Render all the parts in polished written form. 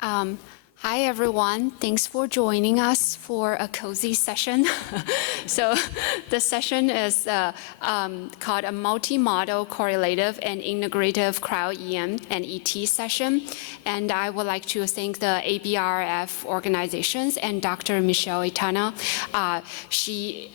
Hi, everyone. Thanks for joining us for a cozy session. So the session is called a multi-modal, correlative, and integrative cryo-EM and ET session. And I would like to thank the ABRF organizations and Dr. Michelle Itana. She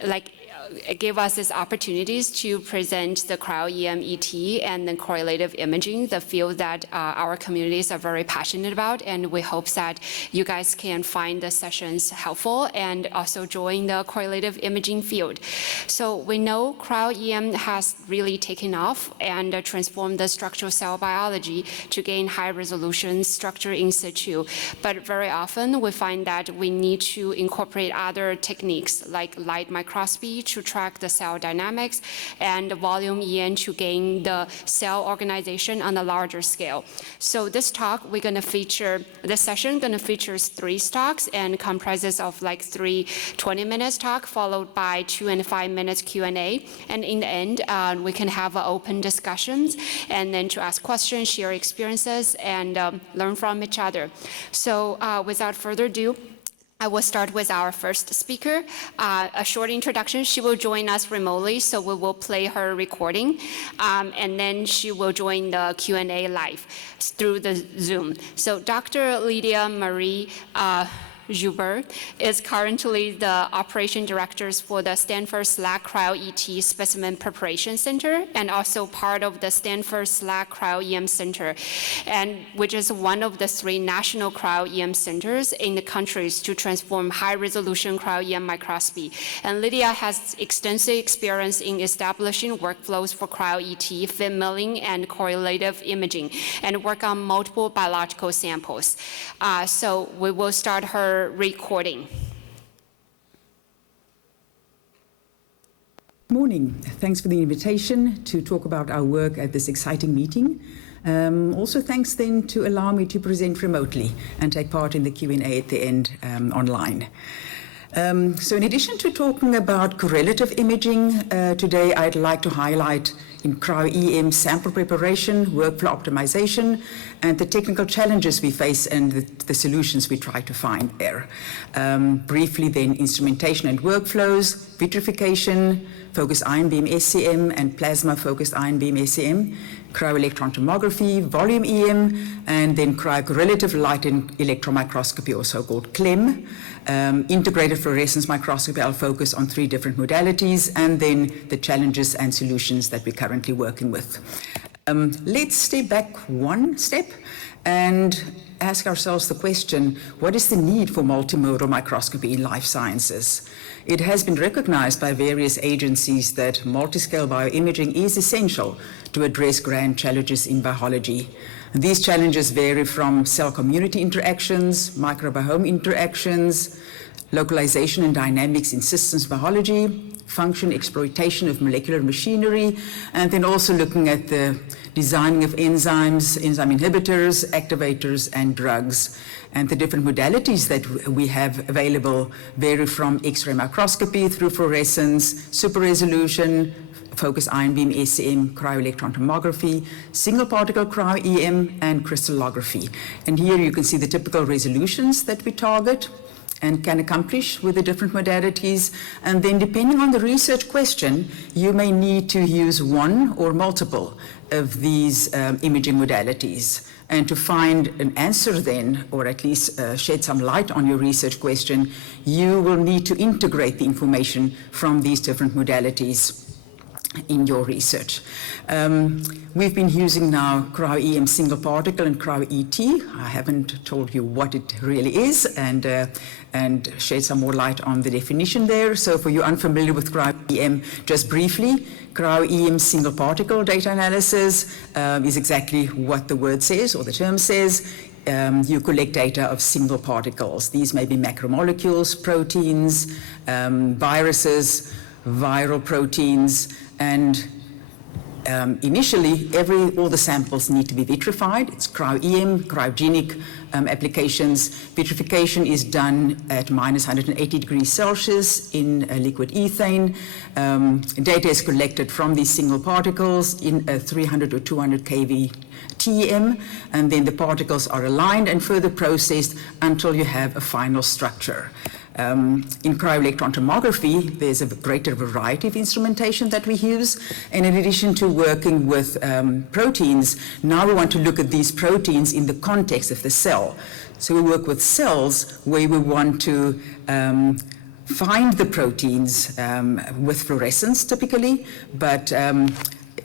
gave us these opportunities to present the cryo-EM ET and then correlative imaging, the field that our communities are very passionate about, and we hope that you guys can find the sessions helpful and also join the correlative imaging field. So we know cryo-EM has really taken off and transformed the structural cell biology to gain high resolution structure in situ, but very often we find that we need to incorporate other techniques like light microscopy to track the cell dynamics and volume EM to gain the cell organization on a larger scale. So this talk, this session gonna feature 3 talks and comprises of like 3 20-minute talk followed by 2 and 5 minutes Q&A. And in the end, we can have open discussions and then to ask questions, share experiences, and learn from each other. So without further ado, I will start with our first speaker. A short introduction. She will join us remotely, so we will play her recording, and then she will join the Q&A live through the Zoom. So Dr. Lydia-Marie Joubert is currently the operation director for the Stanford SLAC Cryo-ET Specimen Preparation Center and also part of the Stanford SLAC Cryo-EM Center, and which is one of the 3 national cryo-EM centers in the countries to transform high-resolution cryo-EM microscopy. And Lydia has extensive experience in establishing workflows for cryo-ET, FIB-milling, and correlative imaging, and work on multiple biological samples. So we will start her recording. Morning. Thanks for the invitation to talk about our work at this exciting meeting. Also thanks then to allow me to present remotely and take part in the Q&A at the end online. So in addition to talking about correlative imaging, today I'd like to highlight in cryo-EM sample preparation, workflow optimization, and the technical challenges we face and the solutions we try to find there. Briefly then, instrumentation and workflows, vitrification, focused ion beam SEM, and plasma-focused ion beam SEM, cryo-electron tomography, volume EM, and then cryo-correlative light and electron microscopy, or so-called CLEM. Integrated fluorescence microscopy, I'll focus on 3 different modalities, and then the challenges and solutions that we're currently working with. Let's step back 1 step and ask ourselves the question, what is the need for multimodal microscopy in life sciences? It has been recognized by various agencies that multiscale bioimaging is essential to address grand challenges in biology. These challenges vary from cell-community interactions, microbiome interactions, localization and dynamics in systems biology, function exploitation of molecular machinery, and then also looking at the designing of enzymes, enzyme inhibitors, activators, and drugs. And the different modalities that we have available vary from X-ray microscopy through fluorescence, super resolution, focused ion beam SEM, cryo-electron tomography, single particle cryo-EM, and crystallography. And here you can see the typical resolutions that we target and can accomplish with the different modalities. And then depending on the research question, you may need to use one or multiple of these imaging modalities. And to find an answer then, or at least shed some light on your research question, you will need to integrate the information from these different modalities in your research. We've been using now cryo-EM single particle and cryo-ET. I haven't told you what it really is and shed some more light on the definition there. So for you unfamiliar with cryo-EM, just briefly, cryo-EM single particle data analysis is exactly what the word says or the term says. You collect data of single particles. These may be macromolecules, proteins, viruses, viral proteins, and Initially, all the samples need to be vitrified. It's cryo-EM, cryogenic applications. Vitrification is done at minus 180 degrees Celsius in liquid ethane. Data is collected from these single particles in a 300 or 200 kV TEM, and then the particles are aligned and further processed until you have a final structure. In cryo-electron tomography, there's a greater variety of instrumentation that we use. And in addition to working with proteins, now we want to look at these proteins in the context of the cell. So we work with cells where we want to find the proteins with fluorescence typically, but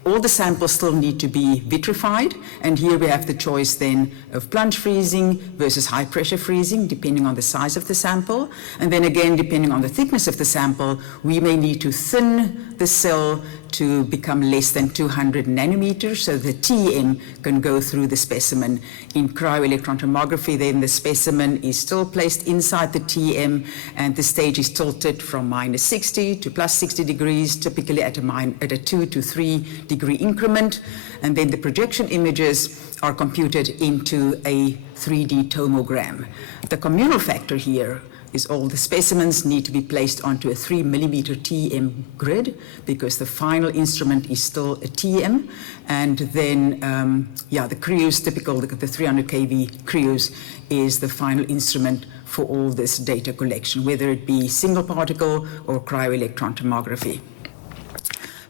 all the samples still need to be vitrified, and here we have the choice then of plunge freezing versus high pressure freezing, depending on the size of the sample. And then again, depending on the thickness of the sample, we may need to thin the cell to become less than 200 nanometers, so the TEM can go through the specimen. In cryo-electron tomography, then the specimen is still placed inside the TEM, and the stage is tilted from minus 60 to plus 60 degrees, typically at a 2 to 3 degree increment. And then the projection images are computed into a 3D tomogram. The communal factor here is all the specimens need to be placed onto a 3 millimeter TEM grid, because the final instrument is still a TEM. And then, the cryos, typical, the 300 kV cryos is the final instrument for all this data collection, whether it be single particle or cryo-electron tomography.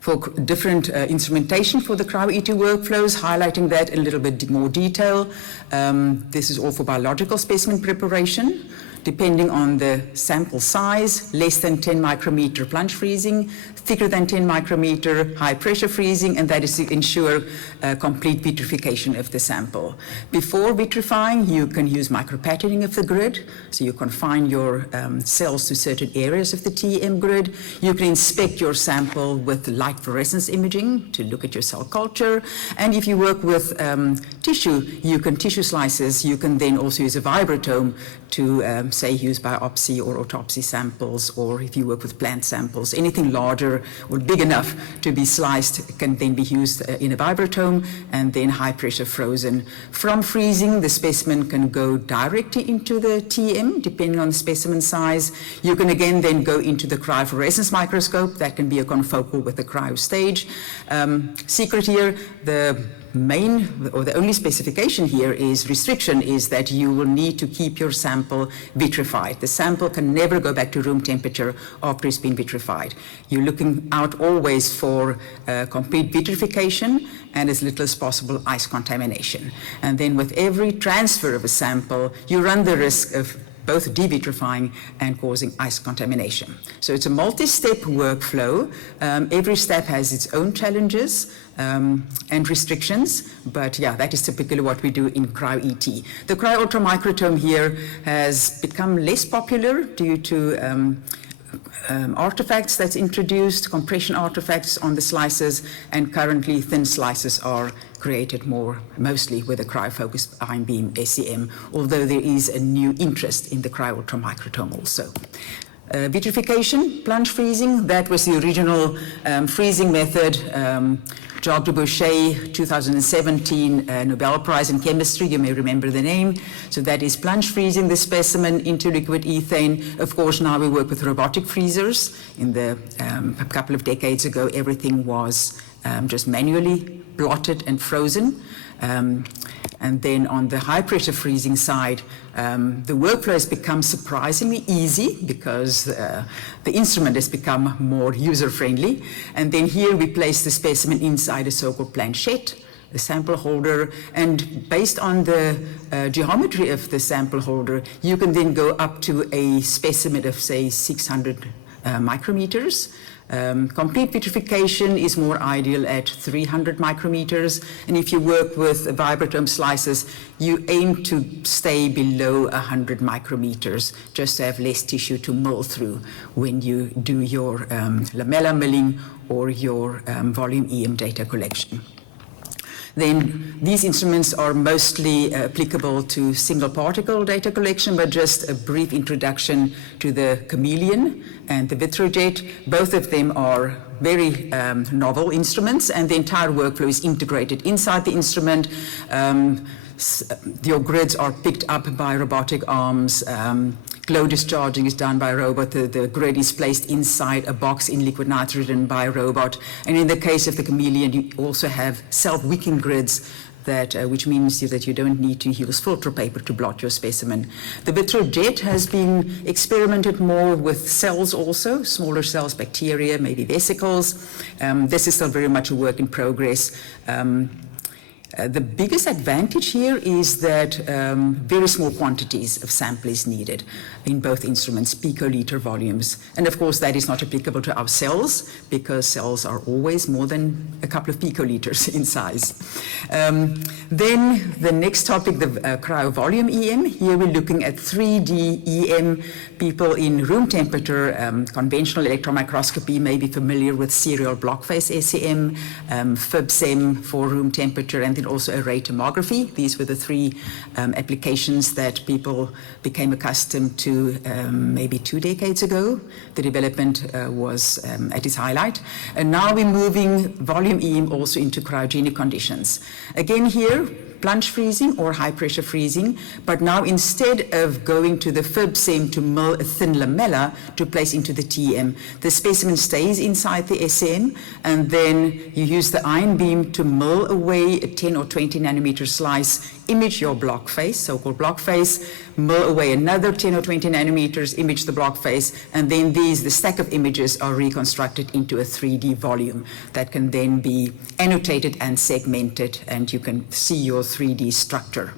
For different instrumentation for the cryo-ET workflows, highlighting that in a little bit more detail. This is all for biological specimen preparation. Depending on the sample size, less than 10 micrometer plunge freezing, thicker than 10 micrometer high pressure freezing, and that is to ensure complete vitrification of the sample. Before vitrifying, you can use micropatterning of the grid, so you confine your cells to certain areas of the TEM grid. You can inspect your sample with light fluorescence imaging to look at your cell culture, and if you work with tissue, tissue slices, you can then also use a vibrotome to say use biopsy or autopsy samples, or if you work with plant samples, anything larger or big enough to be sliced can then be used in a vibrotome and then high pressure frozen. From freezing, the specimen can go directly into the TEM depending on the specimen size. You can again then go into the cryofluorescence microscope. That can be a confocal with the cryo stage. Secret here, the main or the only specification here is restriction is that you will need to keep your sample vitrified. The sample can never go back to room temperature after it's been vitrified. You're looking out always for complete vitrification and as little as possible ice contamination. And then with every transfer of a sample, you run the risk of both devitrifying and causing ice contamination. So it's a multi-step workflow. Every step has its own challenges and restrictions, but yeah, that is typically what we do in cryo-ET. The cryo-ultramicrotome here has become less popular due to artifacts that's introduced, compression artifacts on the slices, and currently thin slices are created mostly with a cryo-focused ion beam SEM, although there is a new interest in the cryo-ultramicrotome also. Vitrification, plunge freezing, that was the original freezing method. Joubert, 2017 Nobel Prize in Chemistry, you may remember the name. So that is plunge freezing the specimen into liquid ethane. Of course, now we work with robotic freezers. A couple of decades ago, everything was just manually blotted and frozen. And then on the high pressure freezing side, the workflow has become surprisingly easy because the instrument has become more user-friendly. And then here we place the specimen inside a so-called planchette, the sample holder, and based on the geometry of the sample holder, you can then go up to a specimen of, say, 600 micrometers. Complete vitrification is more ideal at 300 micrometers, and if you work with vibrotome slices, you aim to stay below 100 micrometers just to have less tissue to mill through when you do your lamellar milling or your volume EM data collection. Then these instruments are mostly applicable to single particle data collection, but just a brief introduction to the chameleon and the vitrijet. Both of them are very novel instruments, and the entire workflow is integrated inside the instrument. Your grids are picked up by robotic arms. Glow discharging is done by a robot. The grid is placed inside a box in liquid nitrogen by a robot. And in the case of the chameleon, you also have self-wicking grids, which means that you don't need to use filter paper to blot your specimen. The vitrijet has been experimented more with cells also, smaller cells, bacteria, maybe vesicles. This is still very much a work in progress. The biggest advantage here is that very small quantities of sample is needed in both instruments, picoliter volumes. And of course, that is not applicable to our cells, because cells are always more than a couple of picoliters in size. Then the next topic, the cryo-volume EM. Here we're looking at 3D EM. People in room temperature, conventional electron microscopy may be familiar with serial block phase SEM, FIB-SEM for room temperature, and then also array tomography. These were the three applications that people became accustomed to maybe 2 decades ago. The development was at its highlight. And now we're moving volume EM also into cryogenic conditions. Again here, plunge freezing or high pressure freezing, but now instead of going to the FIB-SEM to mill a thin lamella to place into the TEM, the specimen stays inside the SM, and then you use the ion beam to mill away a 10 or 20 nanometer slice, image your block face, so-called block face, mill away another 10 or 20 nanometers, image the block face, and then the stack of images are reconstructed into a 3D volume that can then be annotated and segmented, and you can see your 3D structure.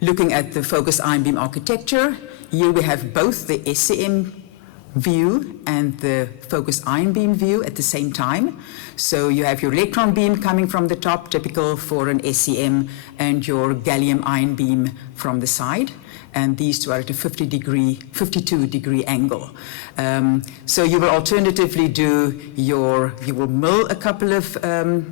Looking at the focused ion beam architecture, here we have both the SEM view and the focused ion beam view at the same time. So you have your electron beam coming from the top, typical for an SEM, and your gallium ion beam from the side. And these two are at a 52 degree angle. So you will alternatively you will mill a couple of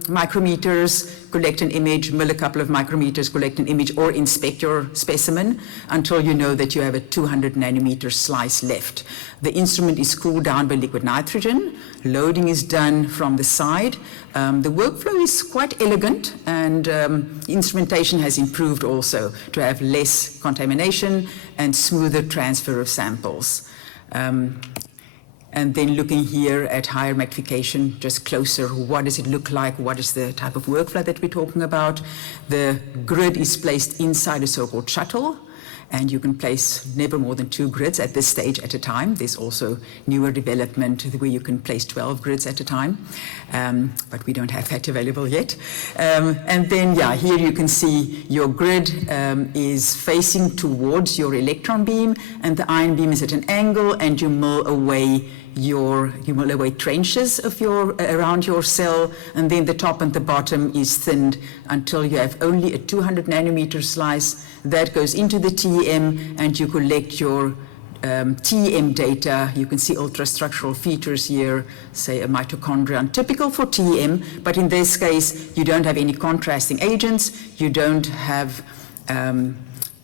micrometers, collect an image, mill a couple of micrometers, collect an image, or inspect your specimen until you know that you have a 200 nanometer slice left. The instrument is cooled down by liquid nitrogen. Loading is done from the side. The workflow is quite elegant, and instrumentation has improved also to have less contamination and smoother transfer of samples. And then looking here at higher magnification, just closer, what does it look like? What is the type of workflow that we're talking about? The grid is placed inside a so-called shuttle, and you can place never more than 2 grids at this stage at a time. There's also newer development where you can place 12 grids at a time, but we don't have that available yet. And then, here you can see your grid is facing towards your electron beam, and the ion beam is at an angle, and you mill away trenches of around your cell, and then the top and the bottom is thinned until you have only a 200 nanometer slice that goes into the TEM, and you collect your TEM data. You can see ultrastructural features here, say a mitochondrion, typical for TEM, but in this case you don't have any contrasting agents, you don't have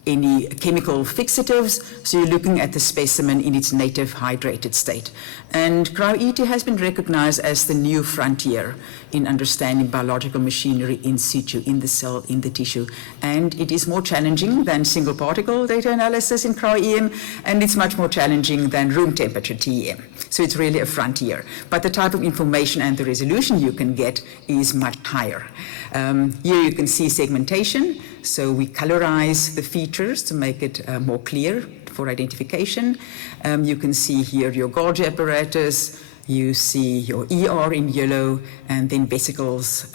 any chemical fixatives, so you're looking at the specimen in its native hydrated state. And cryo-ET has been recognized as the new frontier in understanding biological machinery in situ, in the cell, in the tissue. And it is more challenging than single particle data analysis in cryo-EM, and it's much more challenging than room temperature TEM. So it's really a frontier. But the type of information and the resolution you can get is much higher. Here you can see segmentation. So we colorize the features to make it more clear for identification. You can see here your Golgi apparatus. You see your ER in yellow, and then vesicles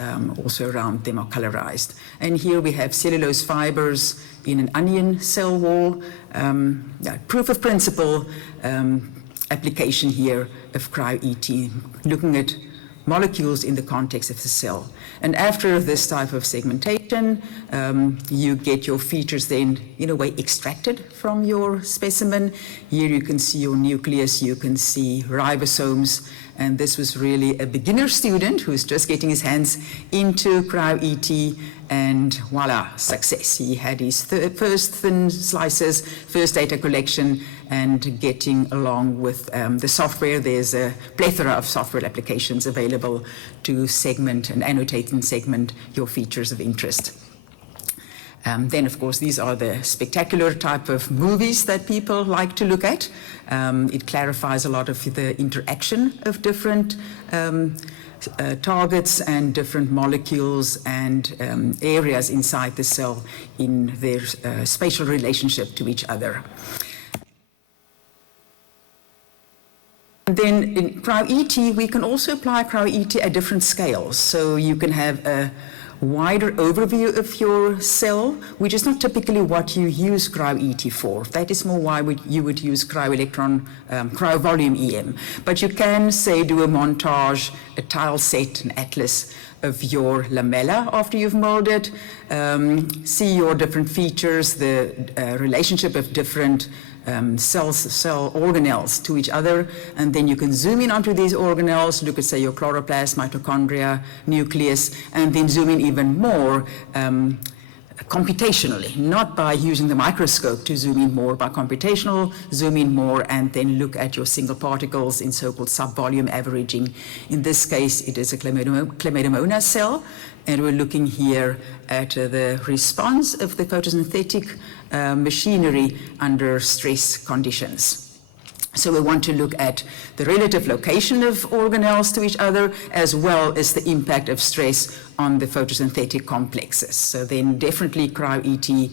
also around them are colorized. And here we have cellulose fibers in an onion cell wall. Proof of principle application here of cryo-ET, looking at molecules in the context of the cell. And after this type of segmentation, you get your features then, in a way, extracted from your specimen. Here you can see your nucleus, you can see ribosomes, and this was really a beginner student who's just getting his hands into cryo-ET, and voila, success. He had his first thin slices, first data collection, and getting along with the software. There's a plethora of software applications available to segment and annotate and segment your features of interest. Then, of course, these are the spectacular type of movies that people like to look at. It clarifies a lot of the interaction of different targets and different molecules and areas inside the cell in their spatial relationship to each other. And then in cryo-ET, we can also apply cryo-ET at different scales. So you can have a wider overview of your cell, which is not typically what you use cryo-ET for. That is more why you would use cryo-electron, cryo-volume EM. But you can, say, do a montage, a tile set, an atlas of your lamella after you've molded, see your different features, the relationship of different cell organelles to each other, and then you can zoom in onto these organelles, look at, say, your chloroplast, mitochondria, nucleus, and then zoom in even more computationally, not by using the microscope to zoom in more, by computational, zoom in more, and then look at your single particles in so-called subvolume averaging. In this case, it is a chlamydomonas cell, and we're looking here at the response of the photosynthetic machinery under stress conditions. So we want to look at the relative location of organelles to each other, as well as the impact of stress on the photosynthetic complexes. So then definitely cryo-ET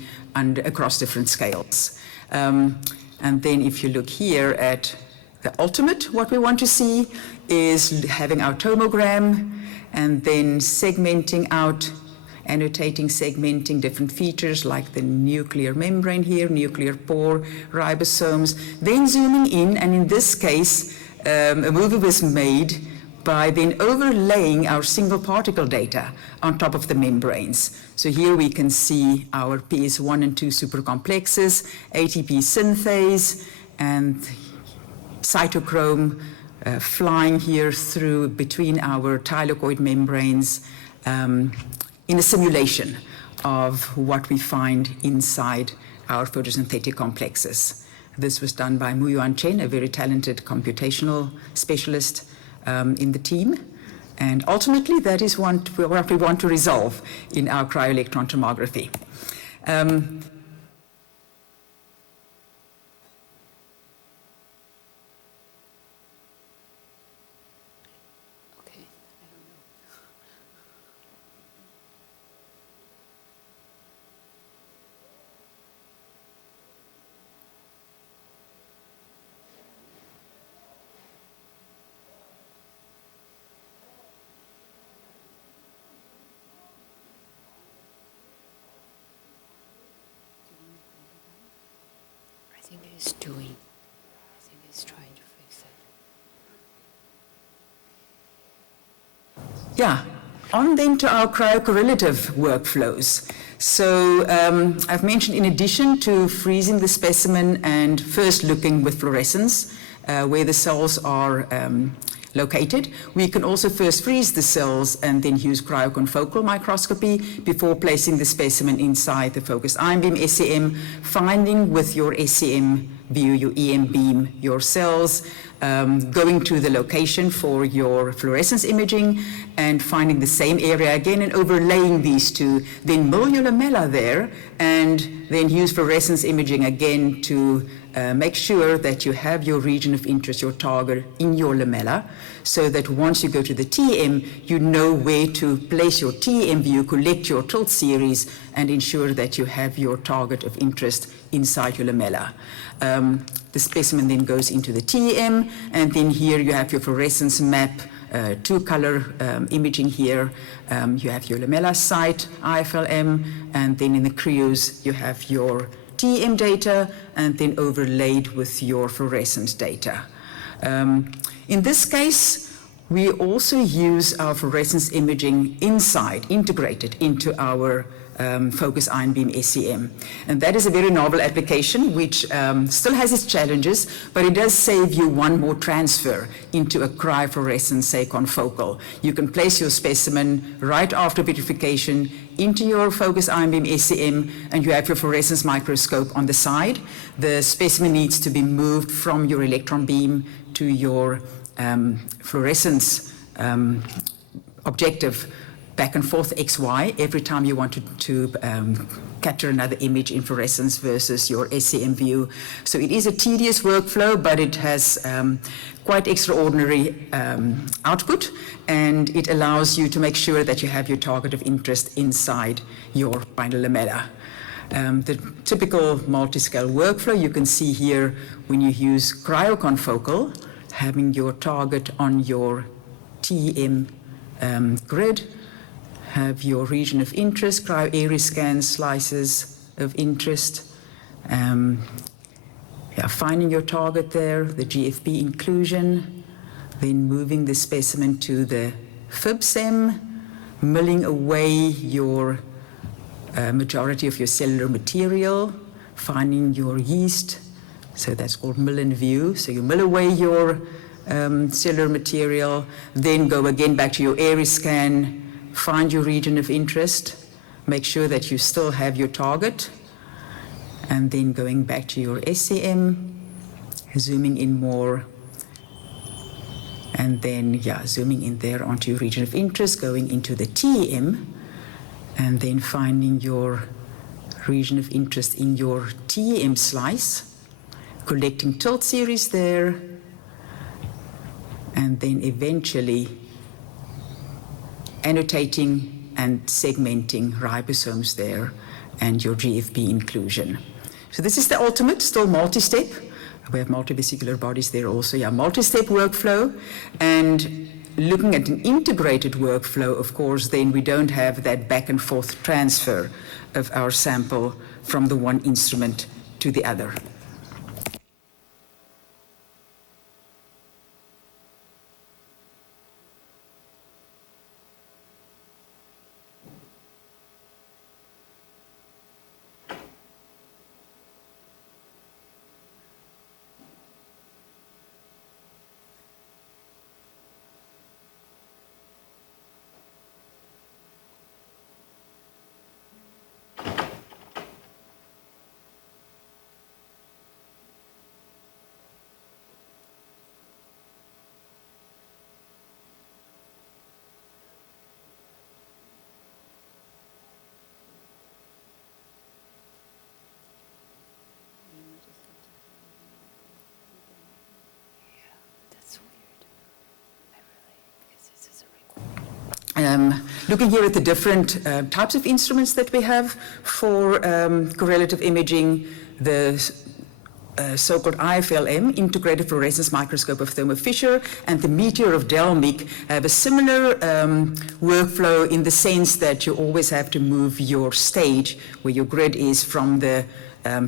across different scales. And then if you look here at the ultimate, what we want to see is having our tomogram and then segmenting out, annotating, segmenting different features like the nuclear membrane here, nuclear pore, ribosomes, then zooming in, and in this case, a movie was made by then overlaying our single particle data on top of the membranes. So here we can see our PS1 and 2 supercomplexes, ATP synthase, and cytochrome flying here through between our thylakoid membranes in a simulation of what we find inside our photosynthetic complexes. This was done by Muyuan Chen, a very talented computational specialist in the team. And ultimately, that is what we want to resolve in our cryo-electron tomography. I think he's trying to fix it. Yeah, on then to our cryo-correlative workflows. So I've mentioned, in addition to freezing the specimen and first looking with fluorescence where the cells are located, we can also first freeze the cells and then use cryoconfocal microscopy before placing the specimen inside the focused ion beam SEM, finding with your SEM view, your EM beam, your cells, going to the location for your fluorescence imaging and finding the same area again and overlaying these two, then mill your lamella there and then use fluorescence imaging again to make sure that you have your region of interest, your target, in your lamella, so that once you go to the TEM, you know where to place your TEM view, collect your tilt series, and ensure that you have your target of interest inside your lamella. The specimen then goes into the TEM, and then here you have your fluorescence map, two-color imaging here. You have your lamella site, IFLM, and then in the cryos, you have your TEM data and then overlaid with your fluorescence data. In this case, We also use our fluorescence imaging integrated into our focus ion beam SEM. And that is a very novel application which still has its challenges, but it does save you one more transfer into a cryofluorescence, say, confocal. You can place your specimen right after vitrification into your focus ion beam SEM, and you have your fluorescence microscope on the side. The specimen needs to be moved from your electron beam to your fluorescence objective back and forth XY every time you want to capture another image in fluorescence versus your SEM view. So it is a tedious workflow, but it has quite extraordinary output, and it allows you to make sure that you have your target of interest inside your final lamella. The typical multi-scale workflow you can see here when you use cryoconfocal, having your target on your TEM grid, have your region of interest, cryo-area scan slices of interest, finding your target there, the GFP inclusion, then moving the specimen to the FIB-SEM, milling away your majority of your cellular material, finding your yeast, so that's called mill and view. So you mill away your cellular material, then go again back to your area scan, find your region of interest, make sure that you still have your target, and then going back to your SEM, zooming in more, and then zooming in there onto your region of interest, going into the TEM, and then finding your region of interest in your TEM slice, collecting tilt series there, and then eventually annotating and segmenting ribosomes there and your GFP inclusion. So this is the ultimate, still multi-step. We have multivesicular bodies there also, multi-step workflow. And looking at an integrated workflow, of course, then we don't have that back and forth transfer of our sample from the one instrument to the other. Looking here at the different types of instruments that we have for correlative imaging, the so-called IFLM, Integrative Fluorescence Microscope of Thermo Fisher, and the Meteor of Delmic have a similar workflow in the sense that you always have to move your stage, where your grid is, from the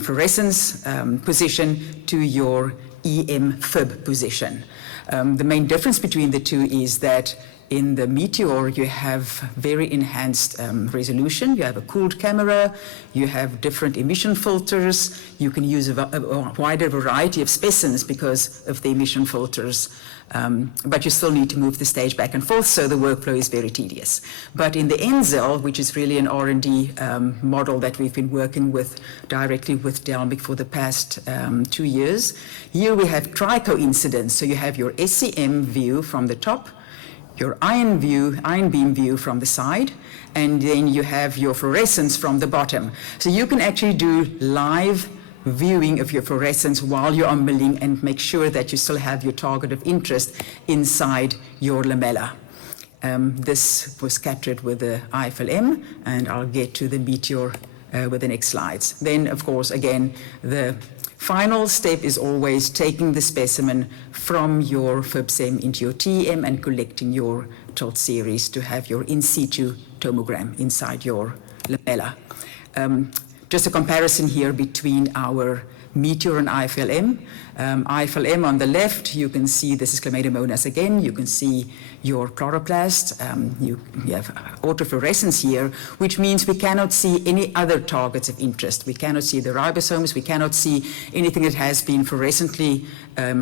fluorescence position to your EM FIB position. The main difference between the two is that in the Meteor, you have very enhanced resolution. You have a cooled camera. You have different emission filters. You can use a wider variety of specimens because of the emission filters. But you still need to move the stage back and forth, so the workflow is very tedious. But in the NZEL, which is really an R&D model that we've been working with directly with Delmic for the past 2 years, here we have tri-coincidence. So you have your SEM view from the top, your ion beam view from the side, and then you have your fluorescence from the bottom. So you can actually do live viewing of your fluorescence while you are milling and make sure that you still have your target of interest inside your lamella. This was captured with the IFLM, and I'll get to the Meteor with the next slides. Then, of course, again, the final step is always taking the specimen from your FIB-SEM into your TEM and collecting your tilt series to have your in-situ tomogram inside your lamella. Just a comparison here between our Meteor and IFLM. IFLM on the left, you can see this is Chlamydomonas again. You can see your chloroplast. You have autofluorescence here, which means we cannot see any other targets of interest. We cannot see the ribosomes. We cannot see anything that has been fluorescently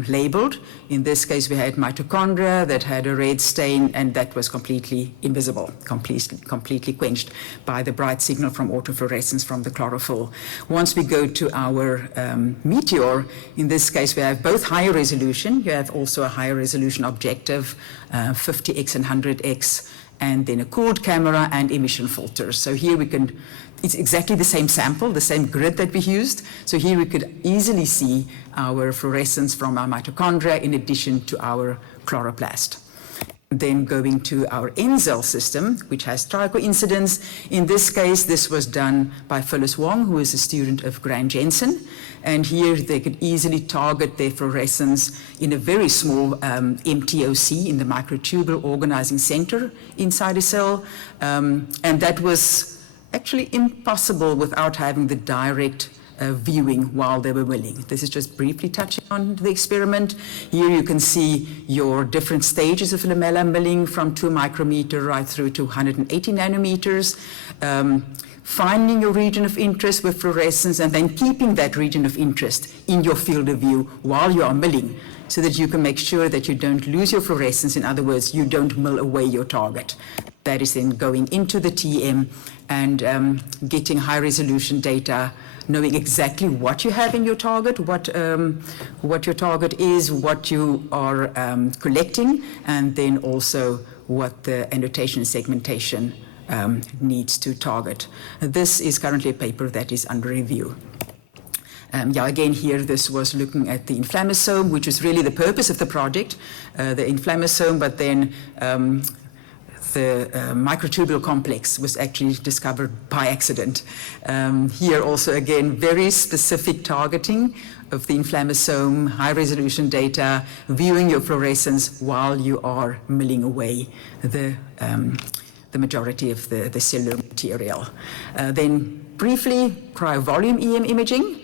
labeled. In this case, we had mitochondria that had a red stain, and that was completely invisible, completely quenched by the bright signal from autofluorescence from the chlorophyll. Once we go to our meteor, in this case, we have both higher resolution. You have also a higher resolution objective, 50x and 100x, and then a cooled camera and emission filters. So here we can, it's exactly the same sample, the same grid that we used. So here we could easily see our fluorescence from our mitochondria in addition to our chloroplast. Then going to our N-cell system, which has tricoincidence. In this case, this was done by Phyllis Wong, who is a student of Grant Jensen. And here they could easily target their fluorescence in a very small MTOC, in the microtubule organizing center inside a cell. And that was actually impossible without having the direct viewing while they were milling. This is just briefly touching on the experiment. Here you can see your different stages of lamellar milling from 2 micrometer right through to 180 nanometers. Finding a region of interest with fluorescence and then keeping that region of interest in your field of view while you are milling, so that you can make sure that you don't lose your fluorescence. In other words, you don't mill away your target. That is then going into the TM and getting high resolution data, knowing exactly what you have in your target, what your target is, what you are collecting, and then also what the annotation and segmentation needs to target. This is currently a paper that is under review. Again, here this was looking at the inflammasome, which is really the purpose of the project, the inflammasome, but then the microtubule complex was actually discovered by accident. Here also, again, very specific targeting of the inflammasome, high resolution data, viewing your fluorescence while you are milling away the majority of the cellular material. Then briefly, cryo-volume EM imaging.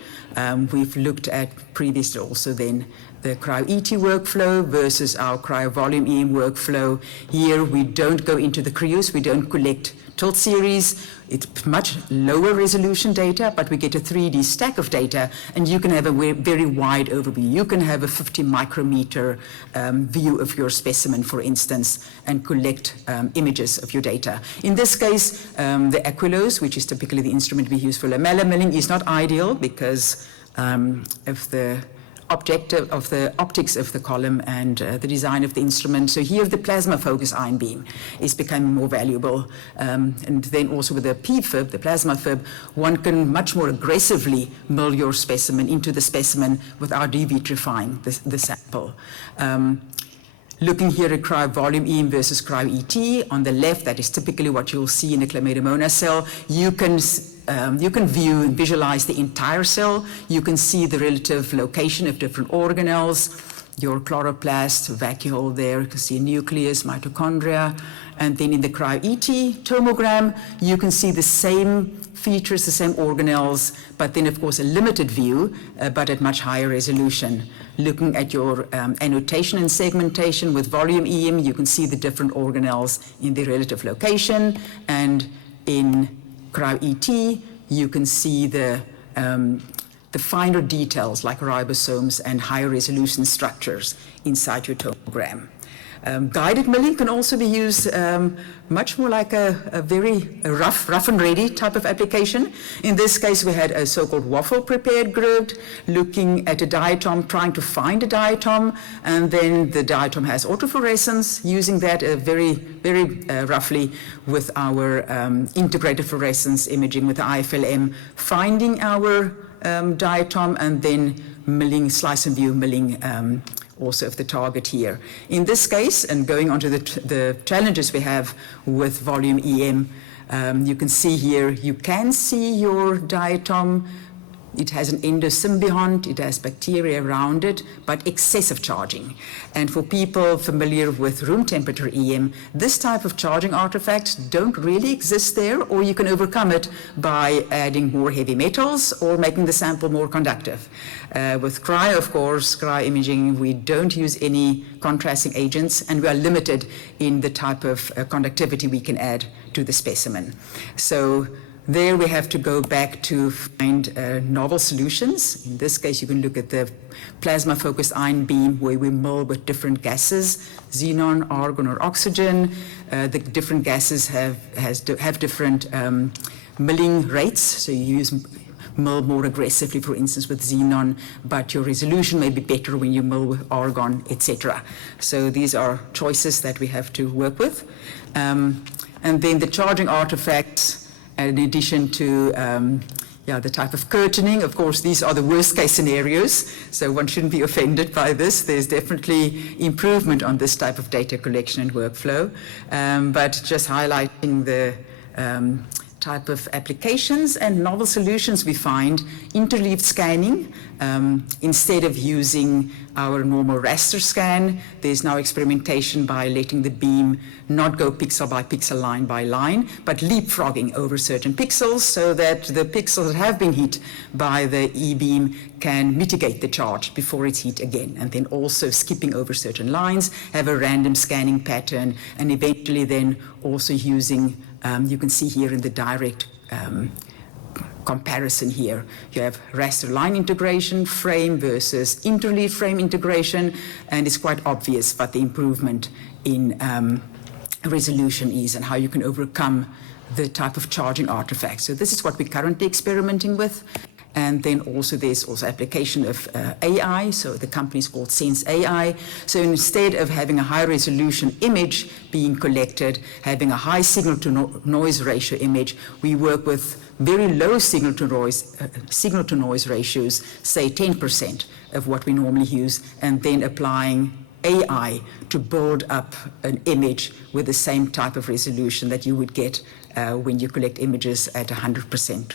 We've looked at previously also then the cryo-ET workflow versus our cryo-volume EM workflow. Here we don't go into the cryos, we don't collect tilt series. It's much lower resolution data, but we get a 3D stack of data, and you can have a very wide overview. You can have a 50 micrometer view of your specimen, for instance, and collect images of your data. In this case, the Aquilos, which is typically the instrument we use for lamellar milling, is not ideal because of the objective of the optics of the column and the design of the instrument. So here the plasma focus ion beam is becoming more valuable. And then also with the PFIB, the plasma FIB, one can much more aggressively mill your specimen into the specimen without devitrifying the sample. Looking here at cryo-volume EM versus cryo-ET, on the left, that is typically what you'll see in a Chlamydomonas cell. You can view and visualize the entire cell. You can see the relative location of different organelles, your chloroplast, vacuole there, you can see nucleus, mitochondria. And then in the cryo-ET tomogram, you can see the same features, the same organelles, but then of course a limited view, but at much higher resolution. Looking at your annotation and segmentation with volume EM, you can see the different organelles in the relative location, and in cryo-ET, you can see the finer details like ribosomes and higher resolution structures inside your tomogram. Guided milling can also be used much more like a very rough and ready type of application. In this case, we had a so-called waffle prepared grid, looking at a diatom, trying to find a diatom, and then the diatom has autofluorescence, using that very roughly with our integrated fluorescence imaging with the IFLM, finding our diatom, and then milling, slice and view milling also of the target here. In this case, and going on to the challenges we have with volume EM, you can see here, you can see your diatom It has an endosymbiont, it has bacteria around it, but excessive charging. And for people familiar with room temperature EM, this type of charging artifacts don't really exist there, or you can overcome it by adding more heavy metals or making the sample more conductive. With cryo, of course, cryo-imaging, we don't use any contrasting agents, and we are limited in the type of conductivity we can add to the specimen. So there we have to go back to find novel solutions. In this case, you can look at the plasma-focused ion beam where we mill with different gases, xenon, argon, or oxygen. The different gases have different milling rates, so you mill more aggressively, for instance, with xenon, but your resolution may be better when you mill with argon, etc. So these are choices that we have to work with. And then the charging artifacts, in addition to the type of curtaining, of course, these are the worst case scenarios, so one shouldn't be offended by this. There's definitely improvement on this type of data collection and workflow, but just highlighting the type of applications and novel solutions we find. Interleaved scanning, instead of using our normal raster scan, there's now experimentation by letting the beam not go pixel by pixel, line by line, but leapfrogging over certain pixels so that the pixels that have been hit by the E-beam can mitigate the charge before it's hit again, and then also skipping over certain lines, have a random scanning pattern, and eventually then also using, you can see here in the direct comparison here, you have raster line integration, frame versus interleaved frame integration, and it's quite obvious what the improvement in resolution is and how you can overcome the type of charging artifacts. So this is what we're currently experimenting with. And then also there's also application of AI, so the company is called Sense AI. So instead of having a high resolution image being collected, having a high signal to noise ratio image, we work with very low signal to noise ratios, say 10% of what we normally use, and then applying AI to build up an image with the same type of resolution that you would get when you collect images at 100%.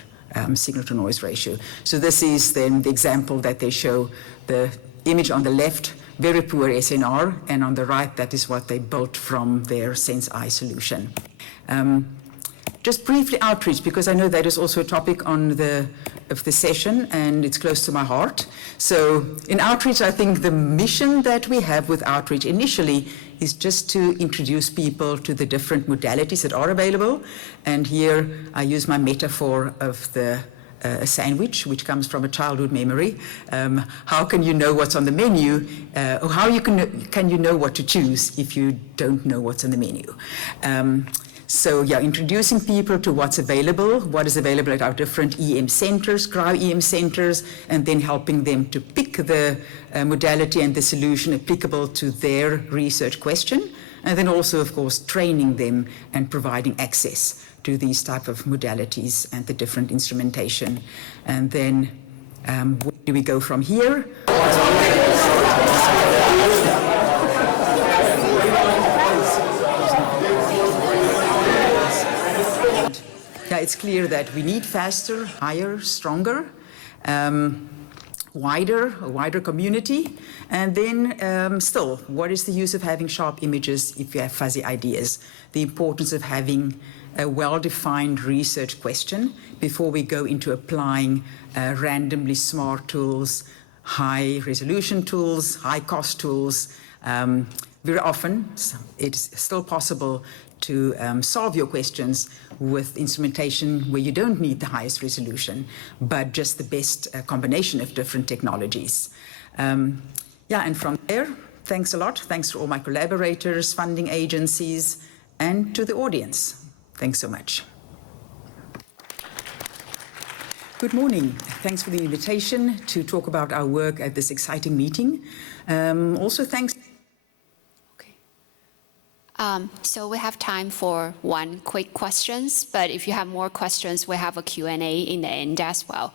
Signal to noise ratio. So this is then the example that they show, the image on the left, very poor SNR, and on the right, that is what they built from their Sense-I solution. Just briefly outreach, because I know that is also a topic of the session, and it's close to my heart. So in outreach, I think the mission that we have with outreach initially is just to introduce people to the different modalities that are available. And here I use my metaphor of the sandwich, which comes from a childhood memory. How can you know what's on the menu? Or how can you know what to choose if you don't know what's on the menu? So yeah, introducing people to what's available, what is available at our different EM centers, cryo-EM centers, and then helping them to pick the modality and the solution applicable to their research question. And then also, of course, training them and providing access to these type of modalities and the different instrumentation. And then where do we go from here? Yeah, it's clear that we need faster, higher, stronger, a wider community. And then still, what is the use of having sharp images if you have fuzzy ideas? The importance of having a well-defined research question before we go into applying randomly smart tools, high-resolution tools, high-cost tools. Very often, it's still possible to solve your questions with instrumentation where you don't need the highest resolution, but just the best combination of different technologies. And from there, thanks a lot. Thanks to all my collaborators, funding agencies, and to the audience. Thanks so much. Good morning. Thanks for the invitation to talk about our work at this exciting meeting. Also, thanks. So we have time for one quick questions, but if you have more questions, we have a Q&A in the end as well.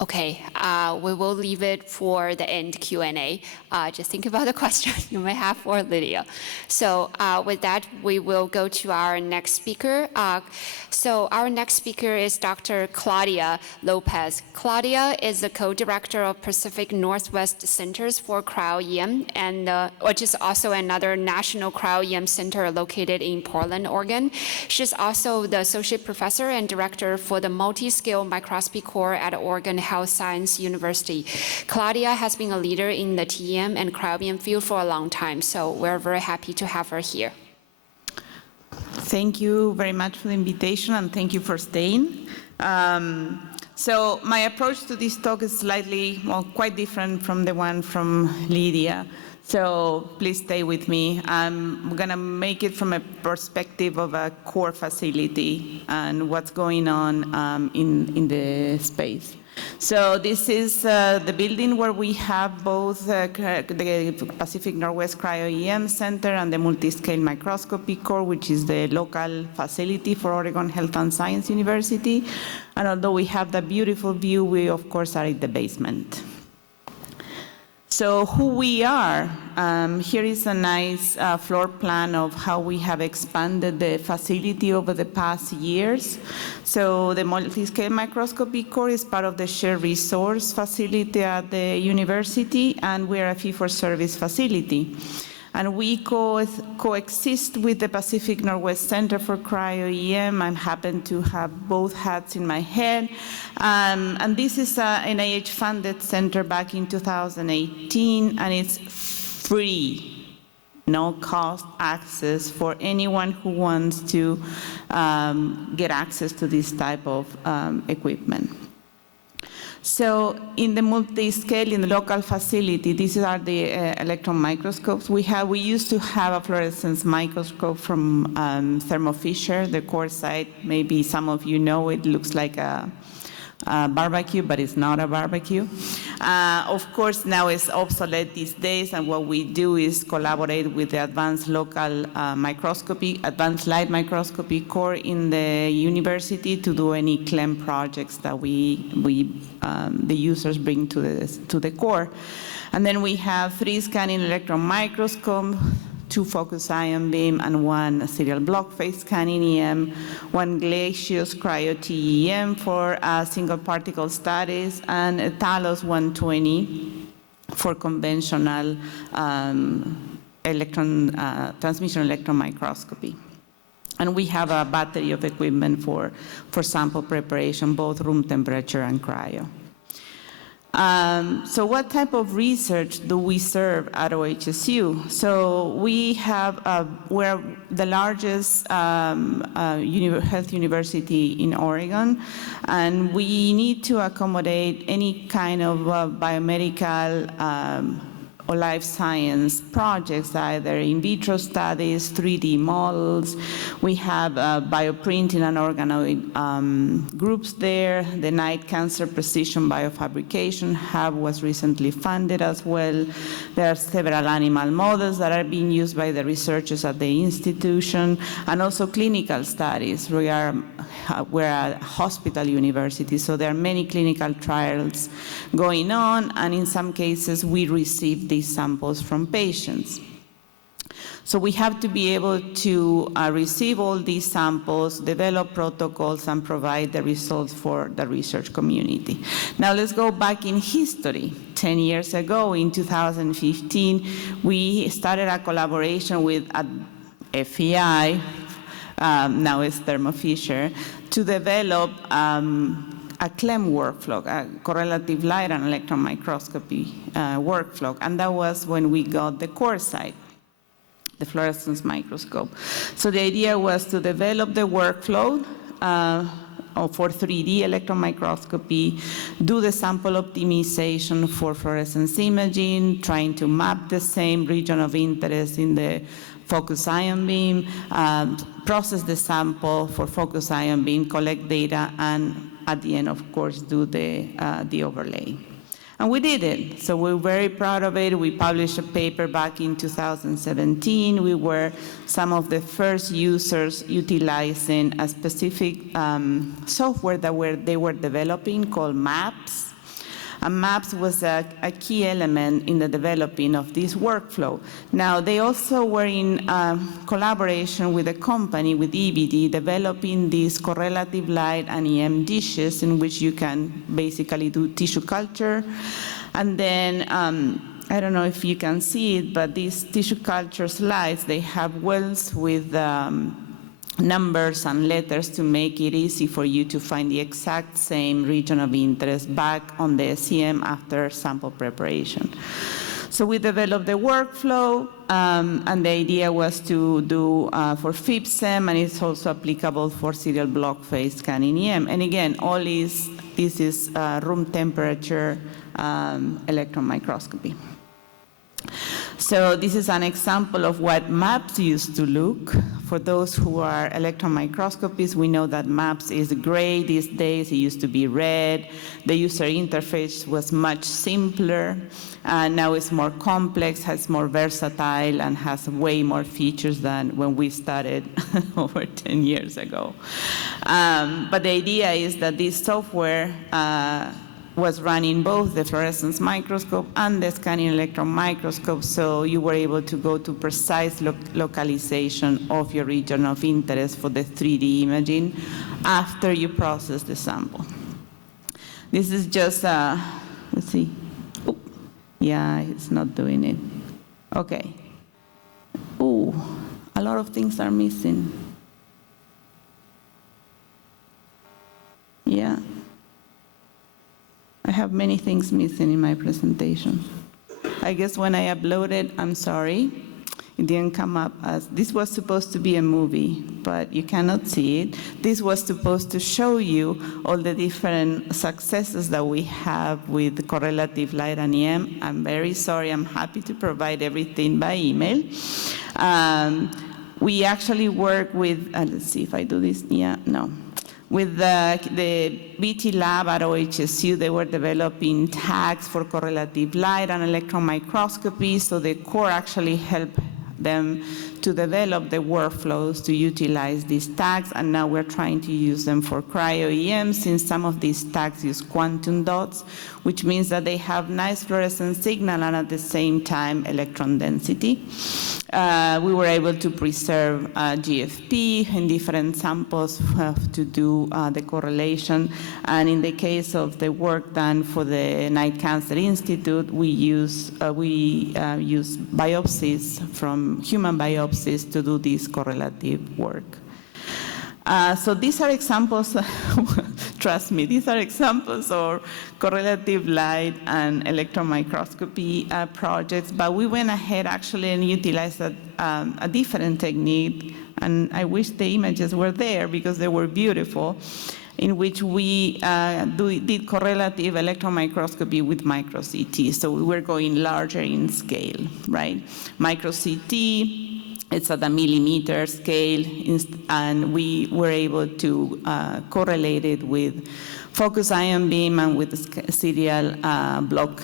Okay, we will leave it for the end Q&A. Just think about the question you may have for Lydia. So with that, we will go to our next speaker. So our next speaker is Dr. Claudia López. Claudia is the co-director of Pacific Northwest Centers for Cryo-EM, and which is also another national cryo-EM center located in Portland, Oregon. She's also the associate professor and director for the multi-scale microscopy core at Oregon Health Science University. Claudia has been a leader in the TEM and cryo-EM field for a long time, so we're very happy to have her here. Thank you very much for the invitation, and thank you for staying. So my approach to this talk is slightly, well, quite different from the one from Lydia. So please stay with me. I'm going to make it from a perspective of a core facility and what's going on in the space. So this is the building where we have both the Pacific Northwest Cryo-EM Center and the Multi-Scale Microscopy Core, which is the local facility for Oregon Health and Science University. And although we have the beautiful view, we of course are in the basement. So who we are, here is a nice floor plan of how we have expanded the facility over the past years. So the multi-scale microscopy core is part of the shared resource facility at the university, and we're a fee-for-service facility. And we coexist with the Pacific Northwest Center for Cryo-EM. I happen to have both hats in my head. And this is an NIH-funded center back in 2018, and it's free, no cost access for anyone who wants to get access to this type of equipment. So in the multi-scale, in the local facility, these are the electron microscopes. We used to have a fluorescence microscope from Thermo Fisher, the core site. Maybe some of you know it looks like a barbecue, but it's not a barbecue. Of course, now it's obsolete these days, and what we do is collaborate with the advanced local microscopy, advanced light microscopy core in the university to do any CLEM projects that the users bring to the core. And then we have 3 scanning electron microscopes, 2 focus ion beam, and 1 serial block phase scanning EM, 1 gaseous cryo-TEM for single particle studies, and a Talos 120 for conventional transmission electron microscopy. And we have a battery of equipment for sample preparation, both room temperature and cryo. So what type of research do we serve at OHSU? So we're the largest health university in Oregon, and we need to accommodate any kind of biomedical or life science projects, either in vitro studies, 3D models. We have bioprinting and organoid groups there. The Night Cancer Precision Biofabrication Hub was recently funded as well. There are several animal models that are being used by the researchers at the institution, and also clinical studies. We're a hospital university, so there are many clinical trials going on, and in some cases we receive these samples from patients. So we have to be able to receive all these samples, develop protocols, and provide the results for the research community. Now let's go back in history. 10 years ago, in 2015, we started a collaboration with FEI, now it's Thermo Fisher, to develop a CLEM workflow, a correlative light and electron microscopy workflow, and that was when we got the core site, the fluorescence microscope. So the idea was to develop the workflow for 3D electron microscopy, do the sample optimization for fluorescence imaging, trying to map the same region of interest in the focus ion beam, process the sample for focus ion beam, collect data, and at the end, of course, do the overlay. And we did it, so we're very proud of it. We published a paper back in 2017. We were some of the first users utilizing a specific software that they were developing called MAPS. And MAPS was a key element in the developing of this workflow. Now, they also were in collaboration with a company, with EBD, developing these correlative light and EM dishes in which you can basically do tissue culture. And then, I don't know if you can see it, but these tissue culture slides, they have wells with numbers and letters to make it easy for you to find the exact same region of interest back on the SEM after sample preparation. So we developed the workflow, and the idea was to do for FIB-SEM, and it's also applicable for serial block phase scanning EM. And again, this is room temperature electron microscopy. So this is an example of what MAPS used to look. For those who are electron microscopists, we know that MAPS is gray these days. It used to be red. The user interface was much simpler. Now it's more complex, has more versatile, and has way more features than when we started over 10 years ago. But the idea is that this software was running both the fluorescence microscope and the scanning electron microscope, so you were able to go to precise localization of your region of interest for the 3D imaging after you process the sample. This is just, let's see. Oop. Yeah, it's not doing it. Okay. Ooh, a lot of things are missing. Yeah. I have many things missing in my presentation. I guess when I uploaded, I'm sorry, it didn't come up as, this was supposed to be a movie, but you cannot see it. This was supposed to show you all the different successes that we have with correlative light and EM. I'm very sorry, I'm happy to provide everything by email. We actually work with, let's see if I do this, yeah, no. With the BT lab at OHSU, they were developing tags for correlative light and electron microscopy, so the core actually helped them to develop the workflows to utilize these tags, and now we're trying to use them for cryo-EM, since some of these tags use quantum dots, which means that they have nice fluorescence signal and at the same time electron density. We were able to preserve GFP in different samples to do the correlation, and in the case of the work done for the Night Cancer Institute, we use biopsies from human biopsies to do this correlative work. So these are examples, trust me, these are examples of correlative light and electron microscopy projects, but we went ahead actually and utilized a different technique, and I wish the images were there because they were beautiful, in which we did correlative electron microscopy with micro-CT. So we were going larger in scale, right? Micro-CT, it's at a millimeter scale, and we were able to correlate it with focused ion beam and with serial block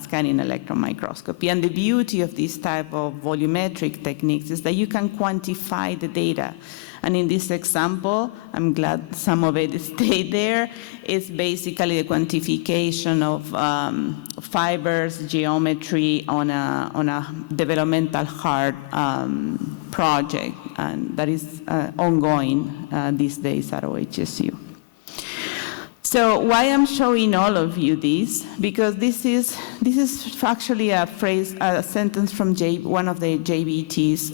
scanning electron microscopy. And the beauty of this type of volumetric techniques is that you can quantify the data. And in this example, I'm glad some of it stayed there, it's basically the quantification of fibers, geometry on a developmental heart project, and that is ongoing these days at OHSU. So why I'm showing all of you this? Because this is actually a sentence from one of the JBT's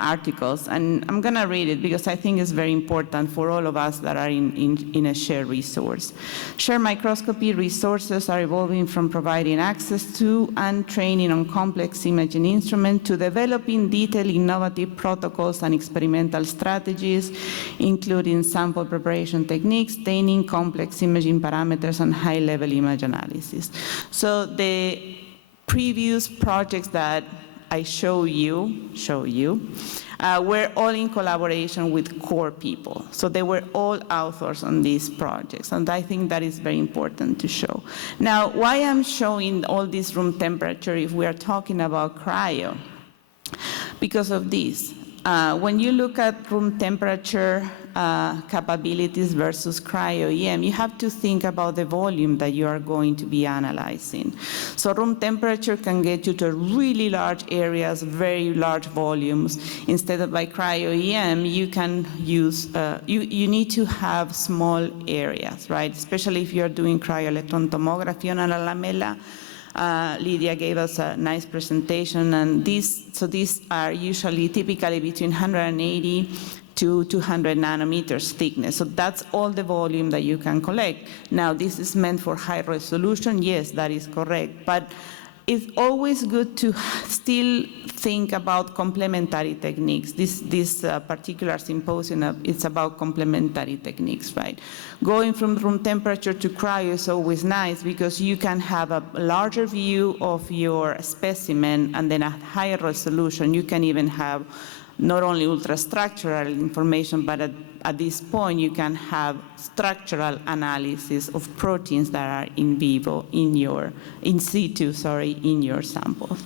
articles, and I'm going to read it because I think it's very important for all of us that are in a shared resource. Shared microscopy resources are evolving from providing access to and training on complex imaging instruments to developing detailed innovative protocols and experimental strategies, including sample preparation techniques, staining, complex imaging parameters, and high-level image analysis. So the previous projects that I show you, were all in collaboration with core people. So they were all authors on these projects, and I think that is very important to show. Now, why I'm showing all this room temperature if we are talking about cryo? Because of this. when you look at room temperature capabilities versus cryo-EM, you have to think about the volume that you are going to be analyzing. So room temperature can get you to really large areas, very large volumes. Instead of by cryo-EM, you can use, you need to have small areas, right? Especially if you're doing cryo-electron tomography on a lamella. Lydia gave us a nice presentation, and these are usually typically between 180 to 200 nanometers thickness. So that's all the volume that you can collect. Now, this is meant for high resolution. Yes, that is correct. But it's always good to still think about complementary techniques. This particular symposium, it's about complementary techniques, right? Going from room temperature to cryo is always nice because you can have a larger view of your specimen, and then a higher resolution. You can even have not only ultrastructural information, but at this point you can have structural analysis of proteins that are in vivo in your in situ in your samples.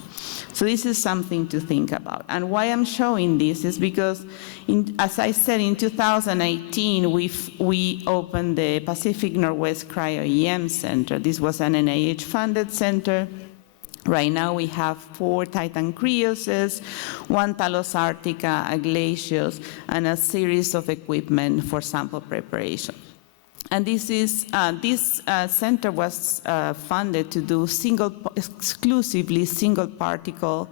So this is something to think about. And why I'm showing this is because, as I said, in 2018 we opened the Pacific Northwest Cryo-EM Center. This was an NIH-funded center. Right now we have 4 Titan Cryoses, 1 Talos Arctica, a Glacios, and a series of equipment for sample preparation. And this center was funded to do exclusively single particle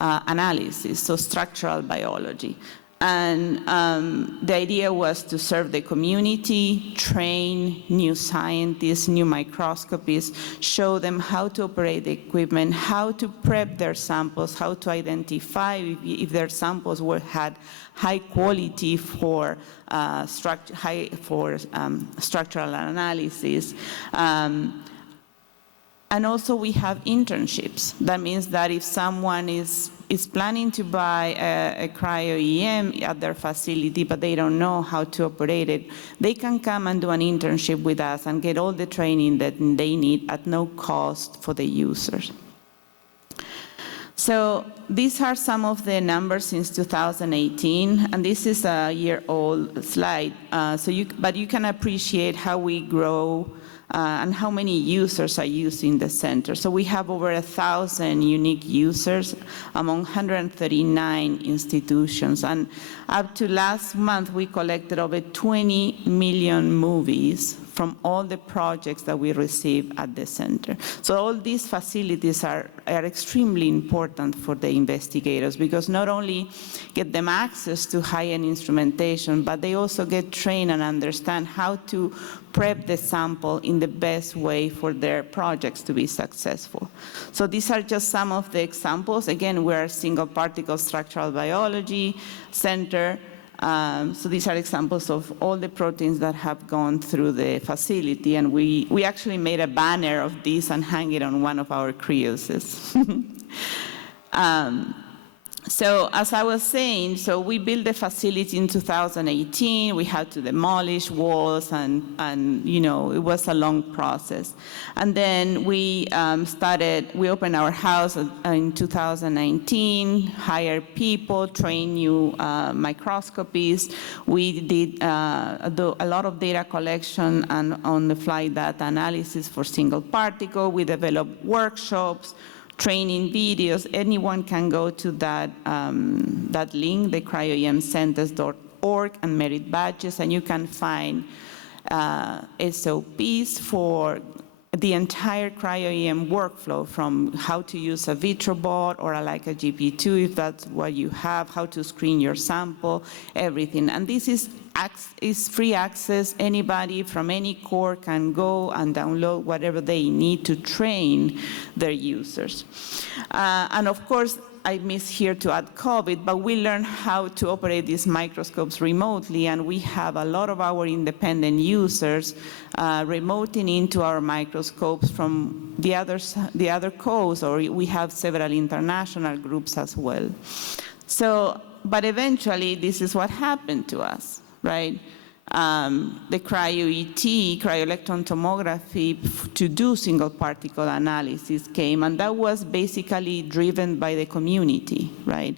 analysis, so structural biology. And the idea was to serve the community, train new scientists, new microscopists, show them how to operate the equipment, how to prep their samples, how to identify if their samples had high quality for structural analysis. And also we have internships. That means that if someone is planning to buy a cryo-EM at their facility, but they don't know how to operate it, they can come and do an internship with us and get all the training that they need at no cost for the users. So these are some of the numbers since 2018, and this is a year-old slide. But you can appreciate how we grow and how many users are using the center. So we have over 1,000 unique users among 139 institutions. And up to last month, we collected over 20 million movies from all the projects that we receive at the center. So all these facilities are extremely important for the investigators because not only get them access to high-end instrumentation, but they also get trained and understand how to prep the sample in the best way for their projects to be successful. So these are just some of the examples. Again, we're a single particle structural biology center. So these are examples of all the proteins that have gone through the facility, and we actually made a banner of this and hang it on one of our cryoses. So as I was saying, so we built the facility in 2018. We had to demolish walls, and you know, it was a long process. And then we opened our house in 2019, hired people, trained new microscopists. We did a lot of data collection and on-the-fly data analysis for single particle. We developed workshops, training videos. Anyone can go to that link, the cryo-emcenters.org, and merit badges, and you can find SOPs for the entire cryo-EM workflow, from how to use a VitroBot or like a GP2 if that's what you have, how to screen your sample, everything. And this is free access. Anybody from any core can go and download whatever they need to train their users. And of course, I miss here to add COVID, but we learned how to operate these microscopes remotely, and we have a lot of our independent users remoting into our microscopes from the other coast, or we have several international groups as well. So, but eventually, this is what happened to us, right? the cryo-ET, cryo-electron tomography, to do single particle analysis came, and that was basically driven by the community, right?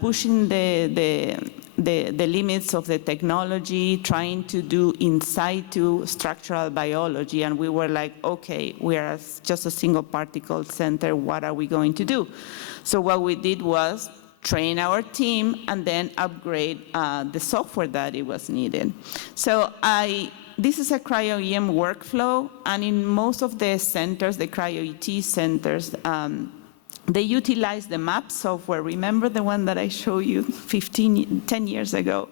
Pushing the limits of the technology, trying to do in-situ structural biology, and we were like, okay, we are just a single particle center, what are we going to do? So what we did was train our team and then upgrade the software that it was needed. So this is a cryo-EM workflow, and in most of the centers, the cryo-ET centers, they utilize the MAP software. Remember the one that I showed you 10 years ago?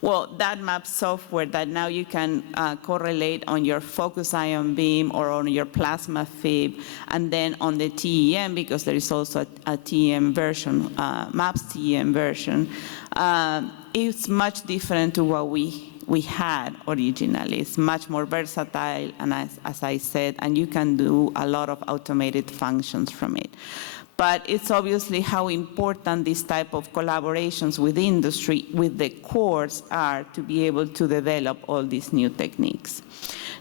Well, that MAP software that now you can correlate on your focus ion beam or on your plasma FIB, and then on the TEM, because there is also a TEM version, MAP's TEM version. It's much different to what we had originally. It's much more versatile, and as I said, and you can do a lot of automated functions from it. But it's obviously how important this type of collaborations with industry, with the cores, are to be able to develop all these new techniques.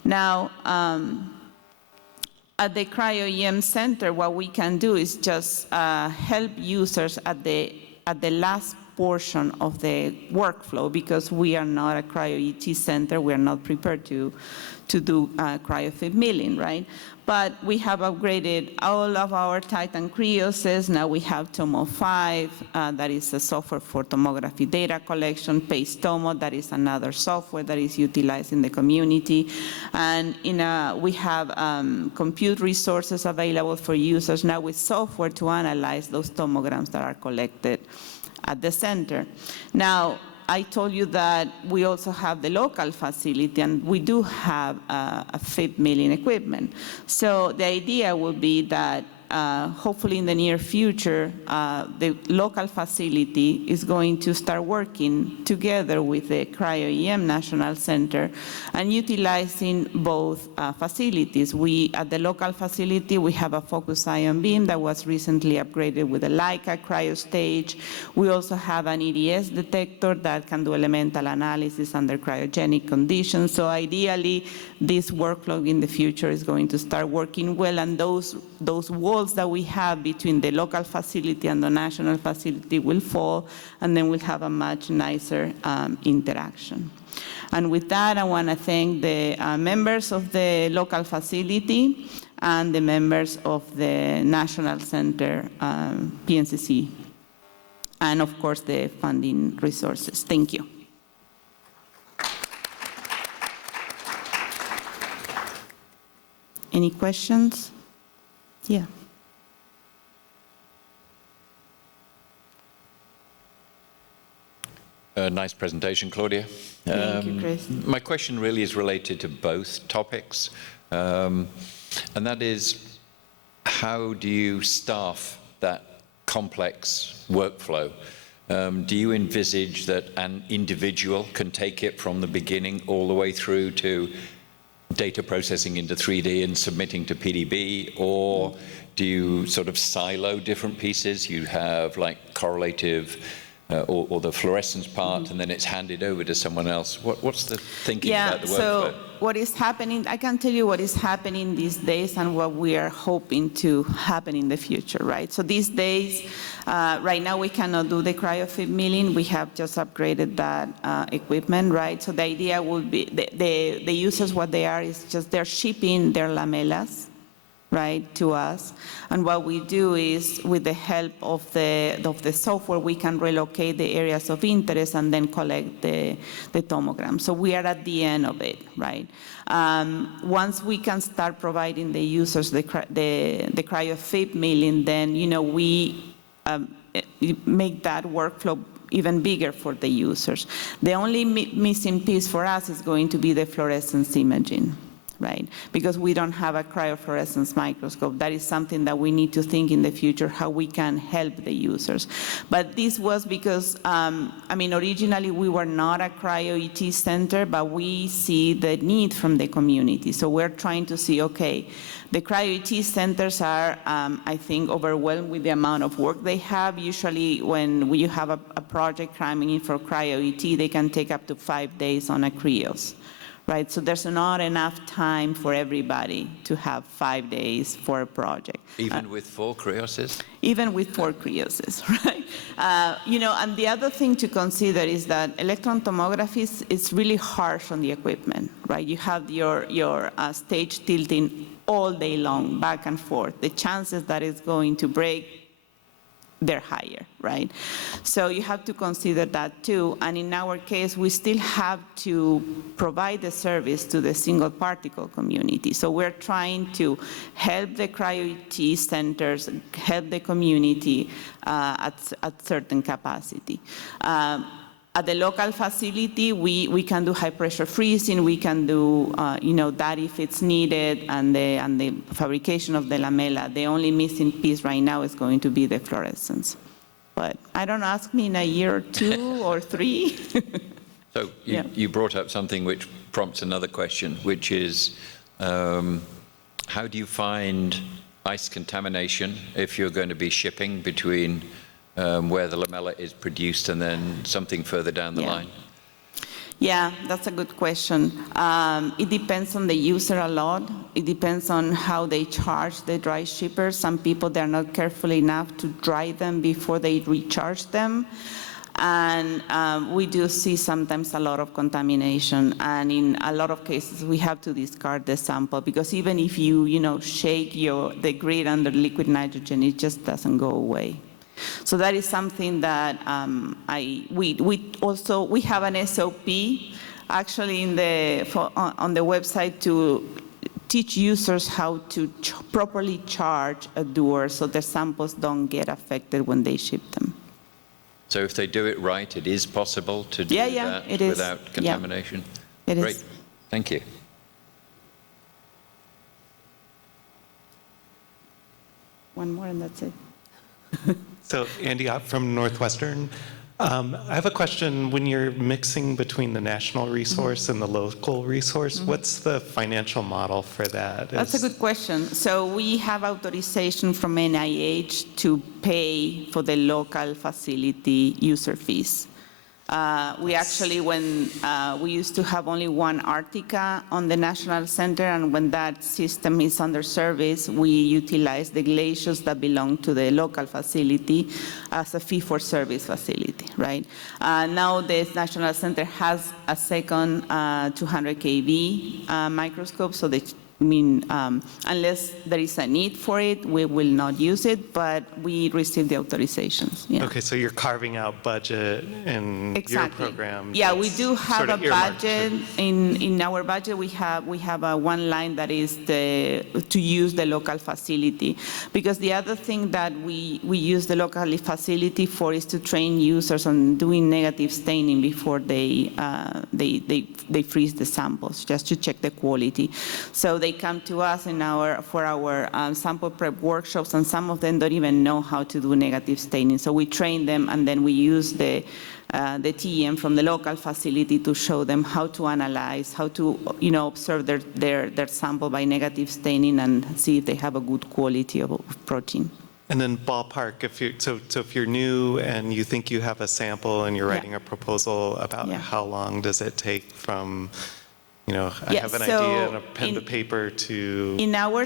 Now, at the cryo-EM center, what we can do is just help users at the last portion of the workflow, because we are not a cryo-ET center, we are not prepared to do cryo-FIB-milling, right? But we have upgraded all of our Titan Cryoses. Now we have Tomo 5, that is a software for tomography data collection, PaceTomo, that is another software that is utilized in the community. And we have compute resources available for users now with software to analyze those tomograms that are collected at the center. Now, I told you that we also have the local facility, and we do have a FIB-milling equipment. So the idea would be that hopefully in the near future, the local facility is going to start working together with the Cryo-EM National Center and utilizing both facilities. At the local facility, we have a focus ion beam that was recently upgraded with a Leica cryostage. We also have an EDS detector that can do elemental analysis under cryogenic conditions. So ideally, this workflow in the future is going to start working well, and those walls that we have between the local facility and the national facility will fall, and then we'll have a much nicer interaction. And with that, I want to thank the members of the local facility and the members of the National Center, PNCC, and of course the funding resources. Thank you. Any questions? Yeah. Nice presentation, Claudia. Thank you, Chris. My question really is related to both topics, and that is, how do you staff that complex workflow? Do you envisage that an individual can take it from the beginning all the way through to data processing into 3D and submitting to PDB, or do you sort of silo different pieces? You have like correlative or the fluorescence part, and then it's handed over to someone else. What's the thinking about the workflow? So what is happening, I can tell you what is happening these days and what we are hoping to happen in the future, right? So these days, right now we cannot do the cryo-FIB-milling. We have just upgraded that equipment, right? So the idea would be, the users, what they are is just they're shipping their lamellas, right, to us. And what we do is, with the help of the software, we can relocate the areas of interest and then collect the tomogram. So we are at the end of it, right? Once we can start providing the users the cryo-FIB-milling, then, we make that workflow even bigger for the users. The only missing piece for us is going to be the fluorescence imaging, right? Because we don't have a cryofluorescence microscope. That is something that we need to think in the future, how we can help the users. But this was because, I mean, originally we were not a cryo-ET center, but we see the need from the community. So we're trying to see, okay, the cryo-ET centers are, I think, overwhelmed with the amount of work they have. Usually when you have a project coming in for cryo-ET, they can take up to 5 days on a cryos. Right, so there's not enough time for everybody to have 5 days for a project. Even with 4 cryoses? Even with 4 cryoses, right? You know, and the other thing to consider is that electron tomography is really harsh on the equipment, right? You have your stage tilting all day long, back and forth. The chances that it's going to break, they're higher, right? So you have to consider that too. And in our case, we still have to provide the service to the single particle community. So we're trying to help the cryo-ET centers, help the community at certain capacity. At the local facility, we can do high pressure freezing, we can do you know, that if it's needed, and the fabrication of the lamella. The only missing piece right now is going to be the fluorescence. But I don't ask me in a year or 2 or 3. So you brought up something which prompts another question, which is how do you find ice contamination if you're going to be shipping between where the lamella is produced and then something further down the line? Yeah, that's a good question. It depends on the user a lot. It depends on how they charge the dry shippers. Some people, they're not careful enough to dry them before they recharge them. And we do see sometimes a lot of contamination. And in a lot of cases, we have to discard the sample, because even if you know, shake the grid under liquid nitrogen, it just doesn't go away. So that is something that we have an SOP actually on the website to teach users how to properly charge a dewar so their samples don't get affected when they ship them. So if they do it right, it is possible to do that without contamination? Yeah, it is. Great, thank you. One more and that's it. So Andy Ott from Northwestern. I have a question. When you're mixing between the national resource and the local resource, what's the financial model for that? That's a good question. So we have authorization from NIH to pay for the local facility user fees. We actually, when we used to have only one Arctica on the National Center, and when that system is under service, we utilize the glaciers that belong to the local facility as a fee-for-service facility, right? Now the National Center has a second 200 kV microscope, so unless there is a need for it, we will not use it, but we receive the authorizations. Yeah. Okay, so you're carving out budget in your program. Yeah, we do have a budget. In our budget, we have one line that is to use the local facility, because the other thing that we use the local facility for is to train users on doing negative staining before they freeze the samples, just to check the quality. So they come to us for our sample prep workshops, and some of them don't even know how to do negative staining. So we train them, and then we use the TEM from the local facility to show them how to analyze, how to observe their sample by negative staining and see if they have a good quality of protein. And then ballpark, if you're new and you think you have a sample and you're writing a proposal, about how long does it take from I have an idea and a pen to paper to... In our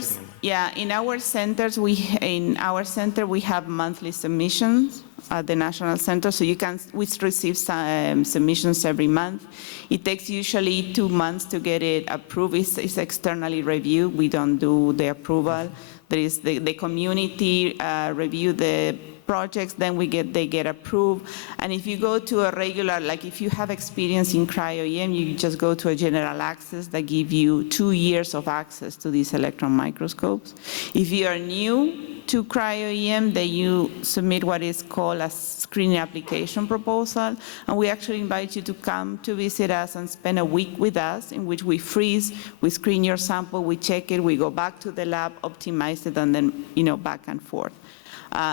centers, we have monthly submissions at the National Center, so we receive submissions every month. It takes usually 2 months to get it approved. It's externally reviewed. We don't do the approval. There is the community review the projects, then they get approved. And if you go to a regular, like if you have experience in cryo-EM, you just go to a general access that give you 2 years of access to these electron microscopes. If you are new, to cryo-EM, then you submit what is called a screening application proposal, and we actually invite you to come to visit us and spend a week with us, in which we freeze, we screen your sample, we check it, we go back to the lab, optimize it, and then back and forth.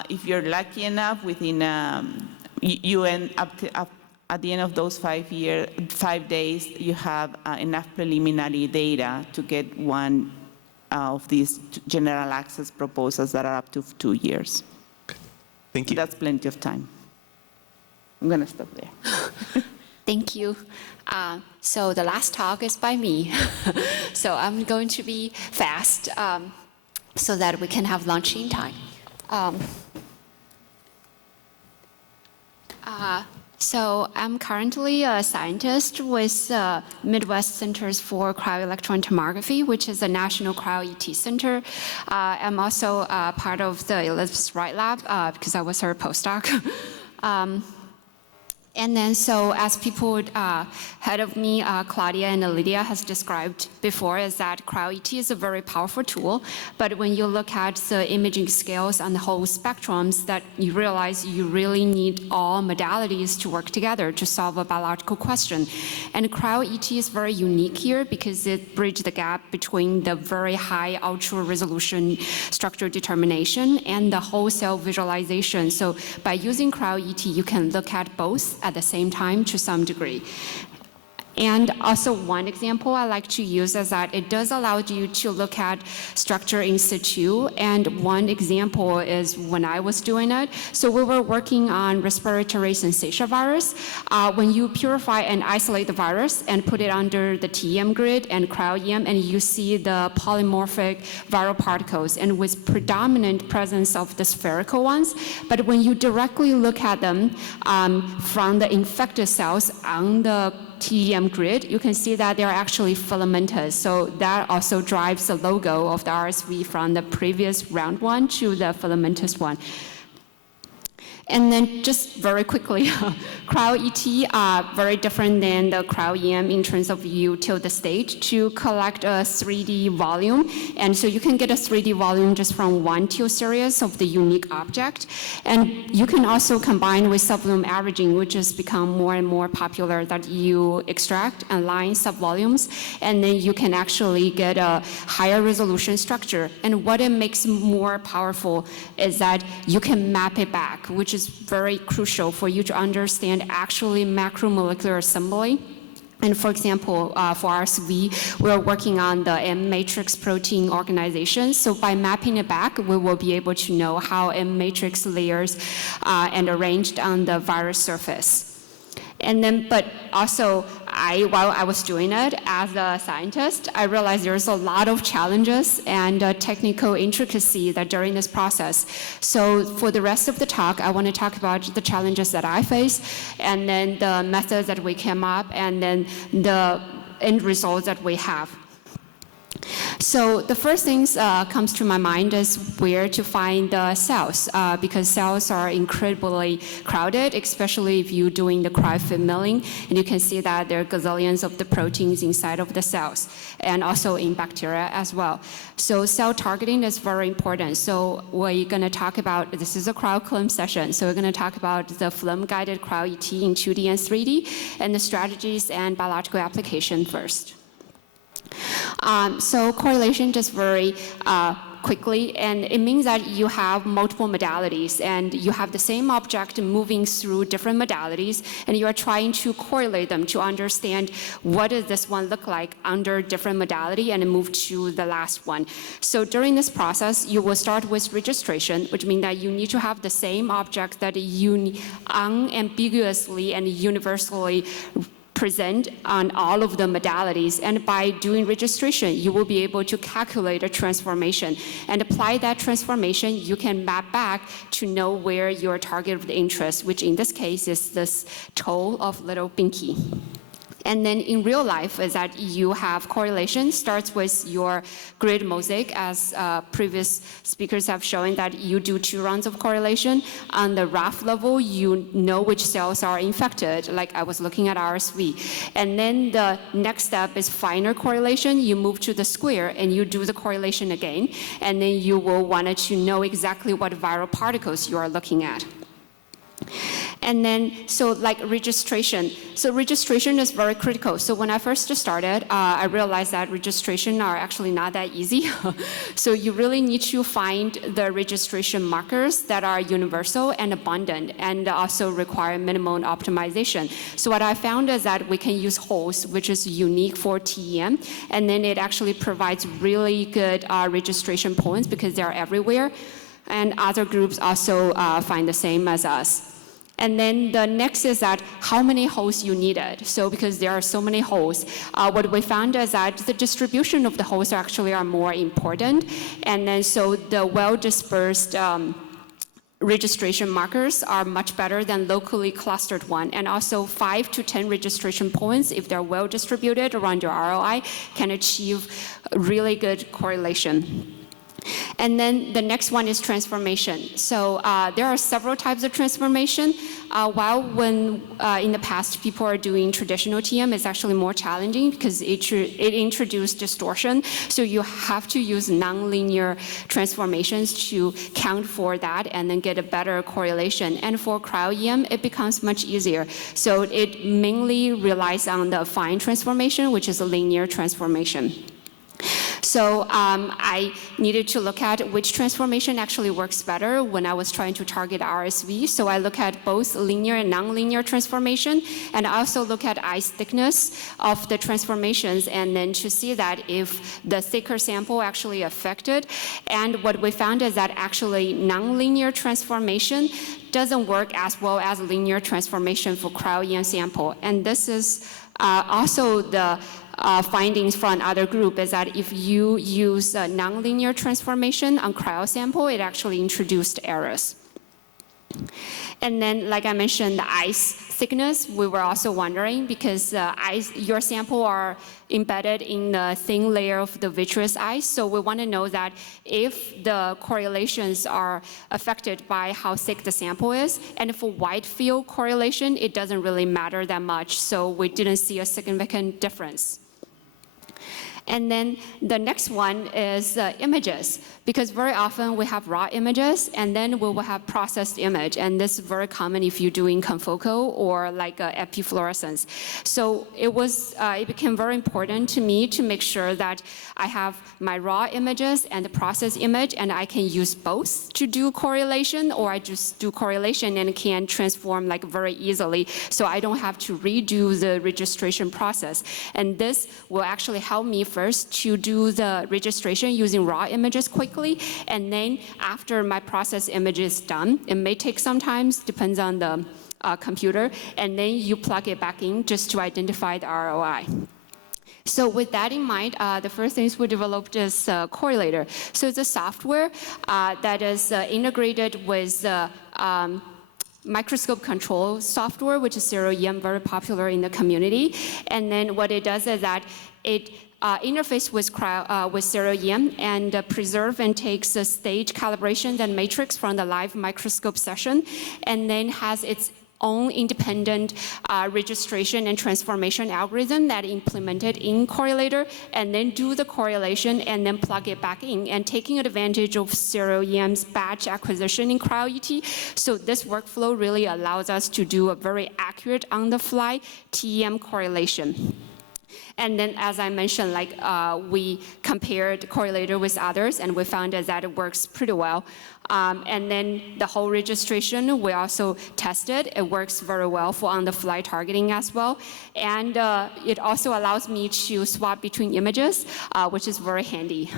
If you're lucky enough, within you end up at the end of those 5 days, you have enough preliminary data to get one of these general access proposals that are up to 2 years. Thank you. That's plenty of time. I'm going to stop there. Thank you. So the last talk is by me. So I'm going to be fast so that we can have lunch in time. So I'm currently a scientist with Midwest Centers for Cryo-Electron Tomography, which is a national cryo-ET center. I'm also part of the Elizabeth Wright Lab because I was her postdoc. And then, so as people ahead of me, Claudia and Lydia has described before, is that cryo-ET is a very powerful tool. But when you look at the imaging scales on the whole spectrums, that you realize you really need all modalities to work together to solve a biological question. And cryo-ET is very unique here because it bridges the gap between the very high ultra-resolution structure determination and the whole cell visualization. So by using cryo-ET, you can look at both at the same time to some degree. And also one example I like to use is that it does allow you to look at structure in situ. And one example is when I was doing it. So we were working on respiratory syncytia virus. When you purify and isolate the virus and put it under the TEM grid and cryo-EM, and you see the polymorphic viral particles and with predominant presence of the spherical ones. But when you directly look at them from the infected cells on the TEM grid, you can see that they're actually filamentous. So that also drives the logo of the RSV from the previous round one to the filamentous one. And then just very quickly, cryo-ET are very different than the cryo-EM in terms of you tilt the stage to collect a 3D volume. And so you can get a 3D volume just from one tilt series of the unique object. And you can also combine with subvolume averaging, which has become more and more popular, that you extract and line subvolumes, and then you can actually get a higher resolution structure. And what it makes more powerful is that you can map it back, which is very crucial for you to understand actually macromolecular assembly. And for example, for RSV, we're working on the M-matrix protein organization. So by mapping it back, we will be able to know how M-matrix layers and arranged on the virus surface. And then, but also, while I was doing it as a scientist, I realized there's a lot of challenges and technical intricacy that during this process. So for the rest of the talk, I want to talk about the challenges that I face, and then the methods that we came up, and then the end results that we have. So the first things comes to my mind is where to find the cells, because cells are incredibly crowded, especially if you're doing the FIB-milling, and you can see that there are gazillions of the proteins inside of the cells, and also in bacteria as well. So cell targeting is very important. So we're going to talk about, this is a cryo-CLEM session, so we're going to talk about the FIB-guided cryo-ET in 2D and 3D, and the strategies and biological application first. So correlation just very quickly, and it means that you have multiple modalities and you have the same object moving through different modalities, and you are trying to correlate them to understand what does this one look like under different modality and move to the last one. So during this process, you will start with registration, which means that you need to have the same object that you unambiguously and universally present on all of the modalities, and by doing registration, you will be able to calculate a transformation and apply that transformation. You can map back to know where your target of the interest, which in this case is this toe of little Binky. And then in real life is that you have correlation, starts with your grid mosaic, as previous speakers have shown that you do 2 rounds of correlation. On the RAF level, you know which cells are infected, like I was looking at RSV. And then the next step is finer correlation. You move to the square and you do the correlation again. And then you will want to know exactly what viral particles you are looking at. And then, so like registration. So registration is very critical. So when I first started, I realized that registration are actually not that easy. So you really need to find the registration markers that are universal and abundant and also require minimum optimization. So what I found is that we can use holes, which is unique for TEM, and then it actually provides really good registration points because they're everywhere. And other groups also find the same as us. And then the next is that how many holes you needed. So because there are so many holes, what we found is that the distribution of the holes actually are more important. And then so the well-dispersed registration markers are much better than locally clustered one. And also 5 to 10 registration points, if they're well distributed around your ROI, can achieve really good correlation. And then the next one is transformation. So there are several types of transformation. While when in the past people are doing traditional TM, it's actually more challenging because it introduced distortion. So you have to use nonlinear transformations to count for that and then get a better correlation. And for cryo-EM, it becomes much easier. So it mainly relies on the affine transformation, which is a linear transformation. So I needed to look at which transformation actually works better when I was trying to target RSV. So I look at both linear and nonlinear transformation, and I also look at ice thickness of the transformations, and then to see that if the thicker sample actually affected. And what we found is that actually nonlinear transformation doesn't work as well as linear transformation for cryo-EM sample. And this is also the findings from other group is that if you use a nonlinear transformation on cryo sample, it actually introduced errors. And then, like I mentioned, the ice thickness, we were also wondering because your sample are embedded in the thin layer of the vitreous ice. So we want to know that if the correlations are affected by how thick the sample is. And for wide field correlation, it doesn't really matter that much. So we didn't see a significant difference. And then the next one is images, because very often we have raw images and then we will have processed image. And this is very common if you're doing confocal or like epifluorescence. So it became very important to me to make sure that I have my raw images and the processed image, and I can use both to do correlation, or I just do correlation and can transform like very easily. So I don't have to redo the registration process. And this will actually help me first to do the registration using raw images quickly, and then after my process image is done, it may take some time, depends on the computer, and then you plug it back in just to identify the ROI. So with that in mind, the first things we developed is Correlator. So it's a software that is integrated with microscope control software, which is cryo-EM, very popular in the community. And then what it does is that it interface with cryo-EM and preserve and takes the stage calibrations and matrix from the live microscope session, and then has its own independent registration and transformation algorithm that implemented in Correlator, and then do the correlation and then plug it back in, and taking advantage of cryo-EM's batch acquisition in cryo-ET. So this workflow really allows us to do a very accurate on-the-fly TEM correlation. And then, as I mentioned, like we compared Correlator with others, and we found that it works pretty well. And then the whole registration, we also tested. It works very well for on-the-fly targeting as well. And it also allows me to swap between images, which is very handy.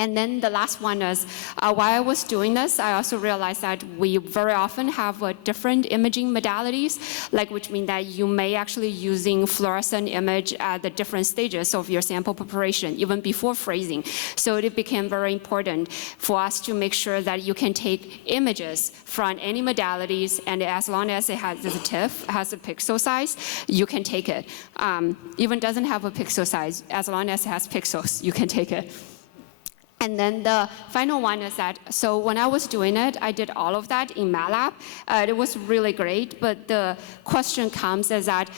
And then the last one is, while I was doing this, I also realized that we very often have different imaging modalities, which means that you may actually using fluorescent image at the different stages of your sample preparation, even before freezing. So it became very important for us to make sure that you can take images from any modalities, and as long as it has this TIFF, has a pixel size, you can take it. Even doesn't have a pixel size, as long as it has pixels, you can take it. And then the final one is that, so when I was doing it, I did all of that in MATLAB. It was really great, but the question comes is that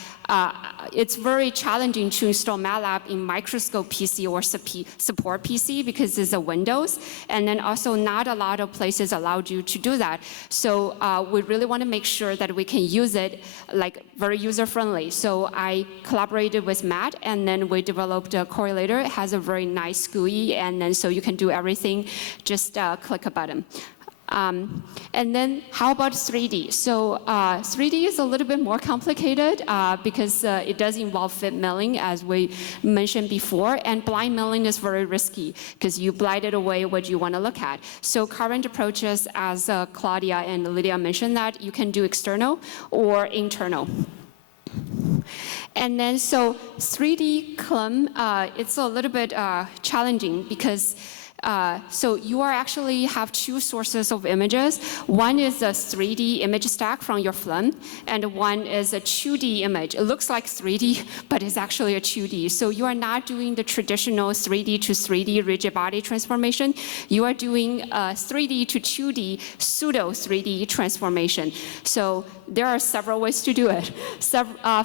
it's very challenging to install MATLAB in Microscope PC or support PC because it's a Windows, and then also not a lot of places allowed you to do that. So we really want to make sure that we can use it very user-friendly. So I collaborated with Matt, and then we developed a correlator. It has a very nice GUI, and then so you can do everything, just click a button. And then how about 3D? So 3D is a little bit more complicated because it does involve FIB-milling, as we mentioned before, and blind milling is very risky because you blinded away what you want to look at. So current approaches, as Claudia and Lydia mentioned, that you can do external or internal. And then so 3D CLEM, it's a little bit challenging because so you actually have two sources of images. One is a 3D image stack from your FLIM, and one is a 2D image. It looks like 3D, but it's actually a 2D. So you are not doing the traditional 3D to 3D rigid body transformation. You are doing a 3D to 2D pseudo 3D transformation. So there are several ways to do it.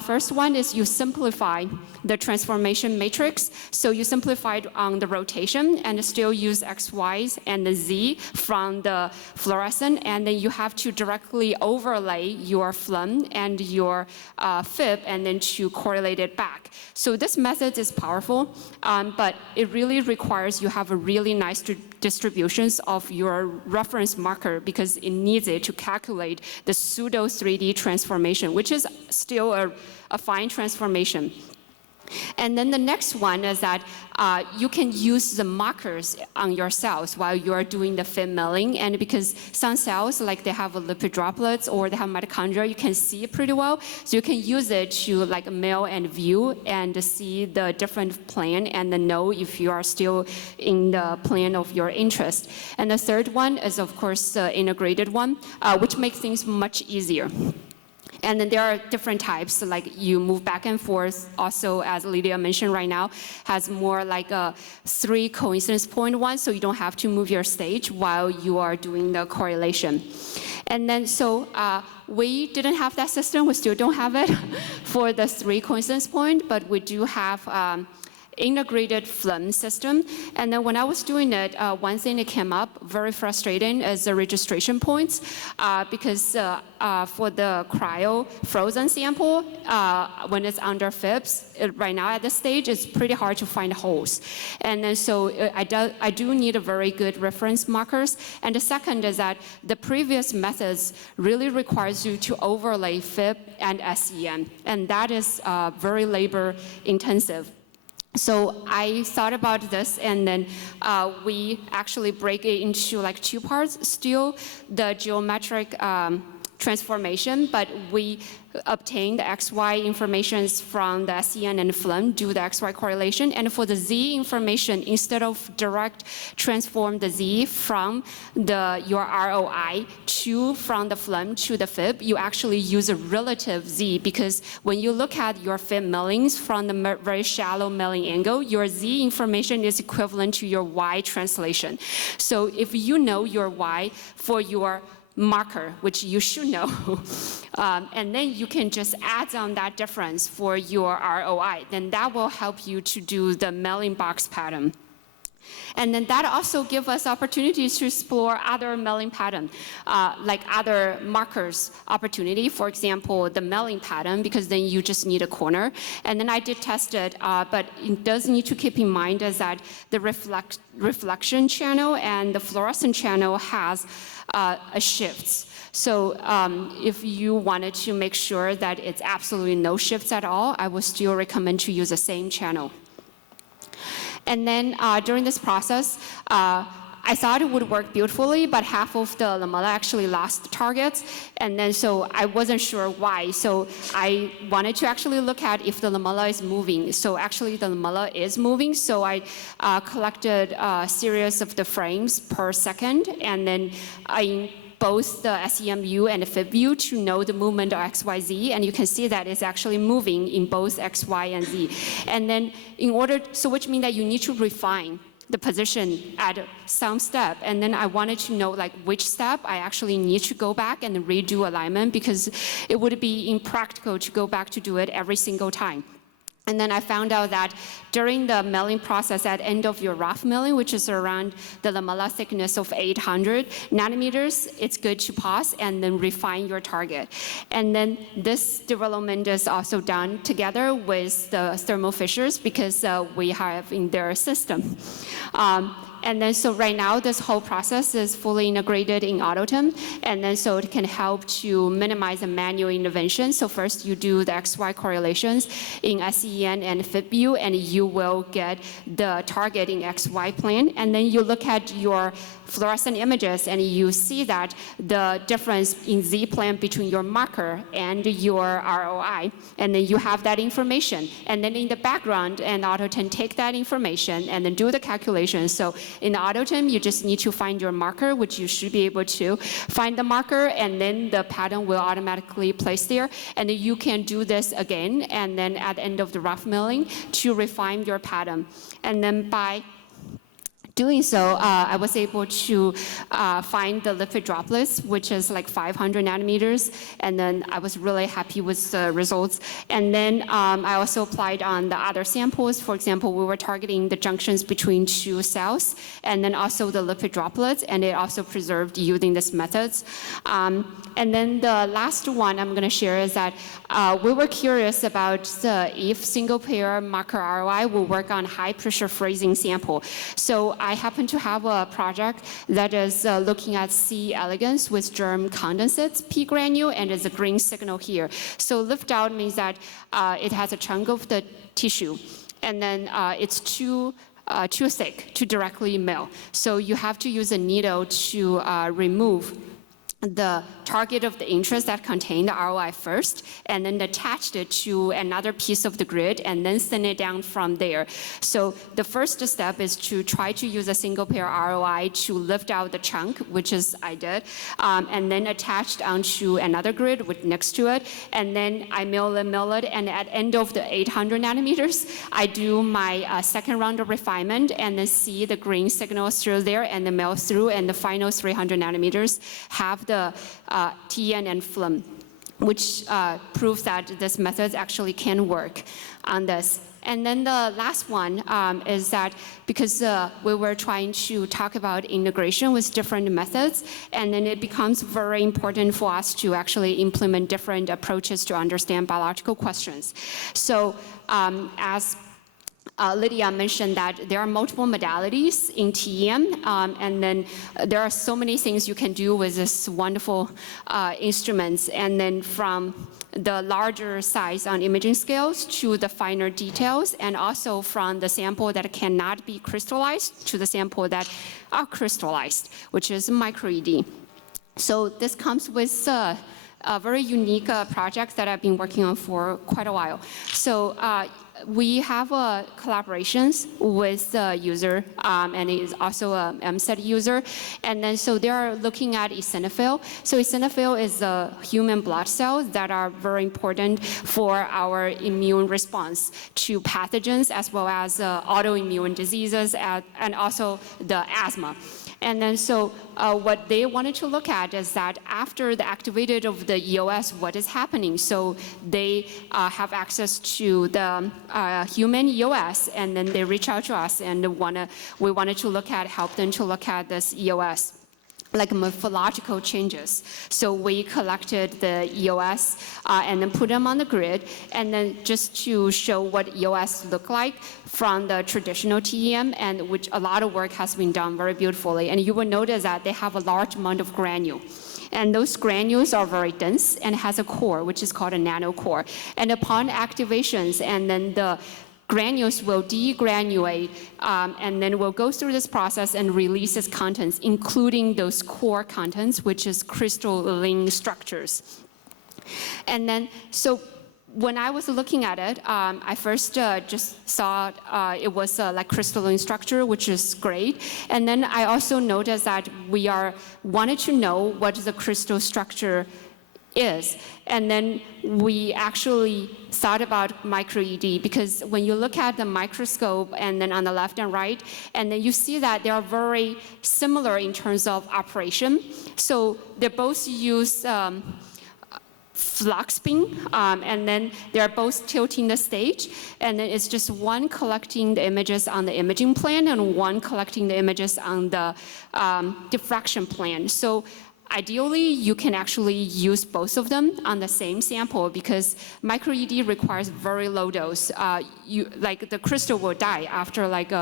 First one is you simplify the transformation matrix. So you simplify it on the rotation and still use X, Y's and the Z from the fluorescent, and then you have to directly overlay your FLIM and your FIB and then to correlate it back. So this method is powerful, but it really requires you have a really nice distributions of your reference marker because it needs it to calculate the pseudo 3D transformation, which is still a fine transformation. And then the next one is that you can use the markers on your cells while you are doing the FIB-milling, and because some cells, like they have lipid droplets or they have mitochondria, you can see it pretty well. So you can use it to mill and view and see the different plane and then know if you are still in the plane of your interest. And the third one is, of course, the integrated one, which makes things much easier. And then there are different types, like you move back and forth. Also, as Lydia mentioned right now, has more like a 3 coincidence point one, so you don't have to move your stage while you are doing the correlation. And then so we didn't have that system, we still don't have it for the 3 coincidence point, but we do have integrated FLIM system. And then when I was doing it, one thing that came up very frustrating is the registration points because for the cryo frozen sample, when it's under FIBs, right now at this stage, it's pretty hard to find holes. And then so I do need a very good reference markers. And the second is that the previous methods really requires you to overlay FIB and SEM. And that is very labor intensive. So I thought about this, and then we actually break it into 2 parts. Still the geometric transformation, but we obtain the XY informations from the SEN and FLIM, do the XY correlation, and for the Z information, instead of direct transform the Z from your ROI from the FLIM to the FIB, you actually use a relative Z, because when you look at your FIB millings from the very shallow milling angle, your Z information is equivalent to your Y translation. So if you know your Y for your marker, which you should know, and then you can just add on that difference for your ROI, then that will help you to do the milling box pattern. And then that also gives us opportunities to explore other milling pattern, like other markers opportunity, for example, the milling pattern, because then you just need a corner. And then I did test it, but it does need to keep in mind is that the reflection channel and the fluorescent channel has a shifts. So if you wanted to make sure that it's absolutely no shifts at all, I would still recommend to use the same channel. And then during this process, I thought it would work beautifully, but half of the lamella actually lost the targets. And then so I wasn't sure why. So I wanted to actually look at if the lamella is moving. So actually the lamella is moving. So I collected a series of the frames per second. And then I both the SEMU and the FIB-view to know the movement of XYZ, and you can see that it's actually moving in both X, Y, and Z. And then so which means that you need to refine the position at some step, and then I wanted to know like which step I actually need to go back and redo alignment, because it would be impractical to go back to do it every single time. And then I found out that during the milling process at end of your rough milling, which is around the lamella thickness of 800 nanometers, it's good to pause and then refine your target. And then this development is also done together with the thermal fissures, because we have in their system. And then so right now, this whole process is fully integrated in Autotem. And then so it can help to minimize the manual intervention. So first you do the XY correlations in SEN and FIB-view, and you will get the target in XY plane. And then you look at your fluorescent images, and you see that the difference in Z plane between your marker and your ROI. And then you have that information. And then in the background, and Autotem take that information and then do the calculation. So in the Autotem, you just need to find your marker, which you should be able to find the marker, and then the pattern will automatically place there. And then you can do this again, and then at the end of the rough milling to refine your pattern. And then by doing so, I was able to find the lipid droplets, which is like 500 nanometers, and then I was really happy with the results. And then I also applied on the other samples. For example, we were targeting the junctions between two cells, and then also the lipid droplets, and it also preserved using these methods. And then the last one I'm going to share is that we were curious about if single pair marker ROI will work on high pressure freezing sample. So I happen to have a project that is looking at C. elegans with germ condensates, P granule, and there's a green signal here. So lift out means that it has a chunk of the tissue, and then it's too thick to directly mill. So you have to use a needle to remove the target of the interest that contained the ROI first, and then attached it to another piece of the grid, and then send it down from there. So the first step is to try to use a single pair ROI to lift out the chunk, which is I did, and then attached onto another grid with next to it, and then I mill it, and at end of the 800 nanometers, I do my second round of refinement, and then see the green signals through there, and then mill through, and the final 300 nanometers have the TN and FIB-milling, which proves that this method actually can work on this. And then the last one is that because we were trying to talk about integration with different methods, and then it becomes very important for us to actually implement different approaches to understand biological questions. So as Lydia mentioned that there are multiple modalities in TEM, and then there are so many things you can do with this wonderful instruments, and then from the larger size on imaging scales to the finer details, and also from the sample that cannot be crystallized to the sample that are crystallized, which is micro-ED. So this comes with a very unique project that I've been working on for quite a while. So we have collaborations with the user, and it is also a MSET user. And then so they are looking at eosinophil. So eosinophil is the human blood cells that are very important for our immune response to pathogens, as well as autoimmune diseases, and also the asthma. And then so what they wanted to look at is that after the activated of the EOS, what is happening? So they have access to the human EOS, and then they reach out to us, and we wanted to help them to look at this EOS, like morphological changes. So we collected the EOS and then put them on the grid, and then just to show what EOS look like from the traditional TEM, and which a lot of work has been done very beautifully. And you will notice that they have a large amount of granule. And those granules are very dense and has a core, which is called a nanocore. And upon activations, and then the granules will degranulate and then will go through this process and release its contents, including those core contents, which is crystalline structures. And then, so when I was looking at it, I first just saw it was like crystalline structure, which is great. And then I also noticed that we wanted to know what the crystal structure is. And then we actually thought about micro-ED, because when you look at the microscope and then on the left and right, and then you see that they are very similar in terms of operation. So they both use flux beam, and then they're both tilting the stage, and then it's just one collecting the images on the imaging plane and one collecting the images on the diffraction plane. So ideally, you can actually use both of them on the same sample, because micro-ED requires very low dose. Like the crystal will die after like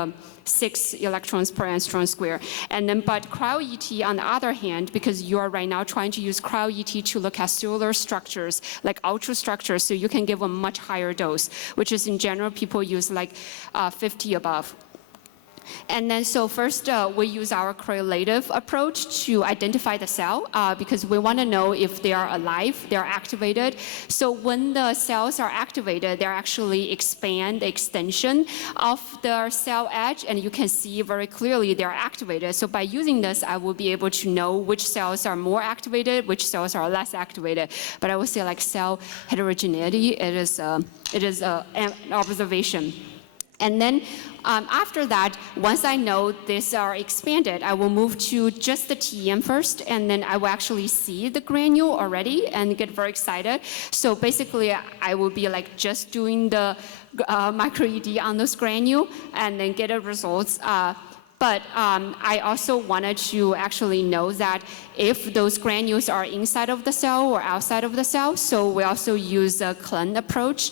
6 electrons per angstrom square. And then, but cryo-ET on the other hand, because you are right now trying to use cryo-ET to look at cellular structures, like ultrastructures, so you can give a much higher dose, which is in general, people use like 50 above. And then, so first, we use our correlative approach to identify the cell, because we want to know if they are alive, they are activated. So when the cells are activated, they actually expand the extension of the cell edge, and you can see very clearly they are activated. So by using this, I will be able to know which cells are more activated, which cells are less activated. But I would say like cell heterogeneity, it is an observation. And then after that, once I know these are expanded, I will move to just the TEM first, and then I will actually see the granule already and get very excited. So basically, I will be like just doing the micro-ED on those granule and then get the results. But I also wanted to actually know that if those granules are inside of the cell or outside of the cell. So we also use a CLEM approach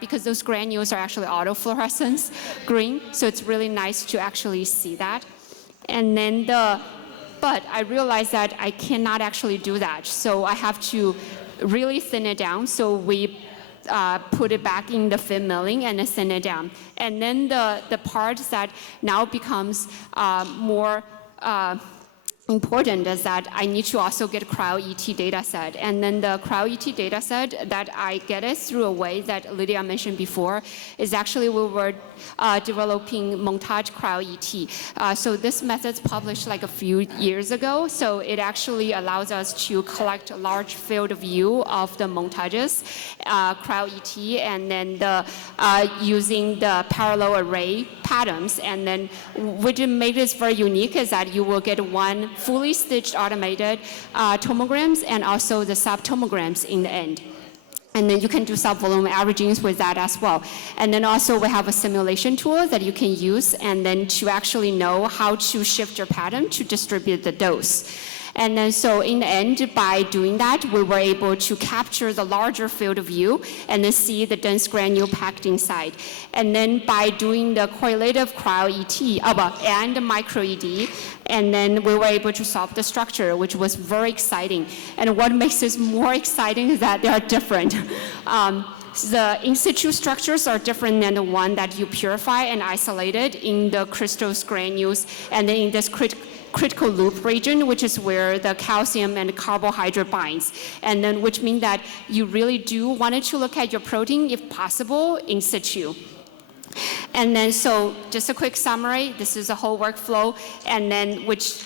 because those granules are actually autofluorescence green. So it's really nice to actually see that. And then but I realized that I cannot actually do that. So I have to really thin it down. So we put it back in the FIB-milling and thin it down. And then the part that now becomes more important is that I need to also get cryo-ET data set. And then the cryo-ET data set that I get it through a way that Lydia mentioned before is actually we were developing montage cryo-ET. So this method's published like a few years ago. So it actually allows us to collect a large field of view of the montages, cryo-ET, and then using the parallel array patterns. And then what makes this very unique is that you will get one fully stitched automated tomograms and also the sub-tomograms in the end. And then you can do sub-volume averagings with that as well. And then also we have a simulation tool that you can use and then to actually know how to shift your pattern to distribute the dose. And then so in the end, by doing that, we were able to capture the larger field of view and then see the dense granule packed inside. And then by doing the correlative cryo-ET and micro-ED, and then we were able to solve the structure, which was very exciting. And what makes this more exciting is that they are different. The in-situ structures are different than the one that you purify and isolated in the crystals granules, and then in this critical loop region, which is where the calcium and carbohydrate binds. And then which means that you really do want to look at your protein, if possible, in situ. And then so just a quick summary, this is a whole workflow, and then which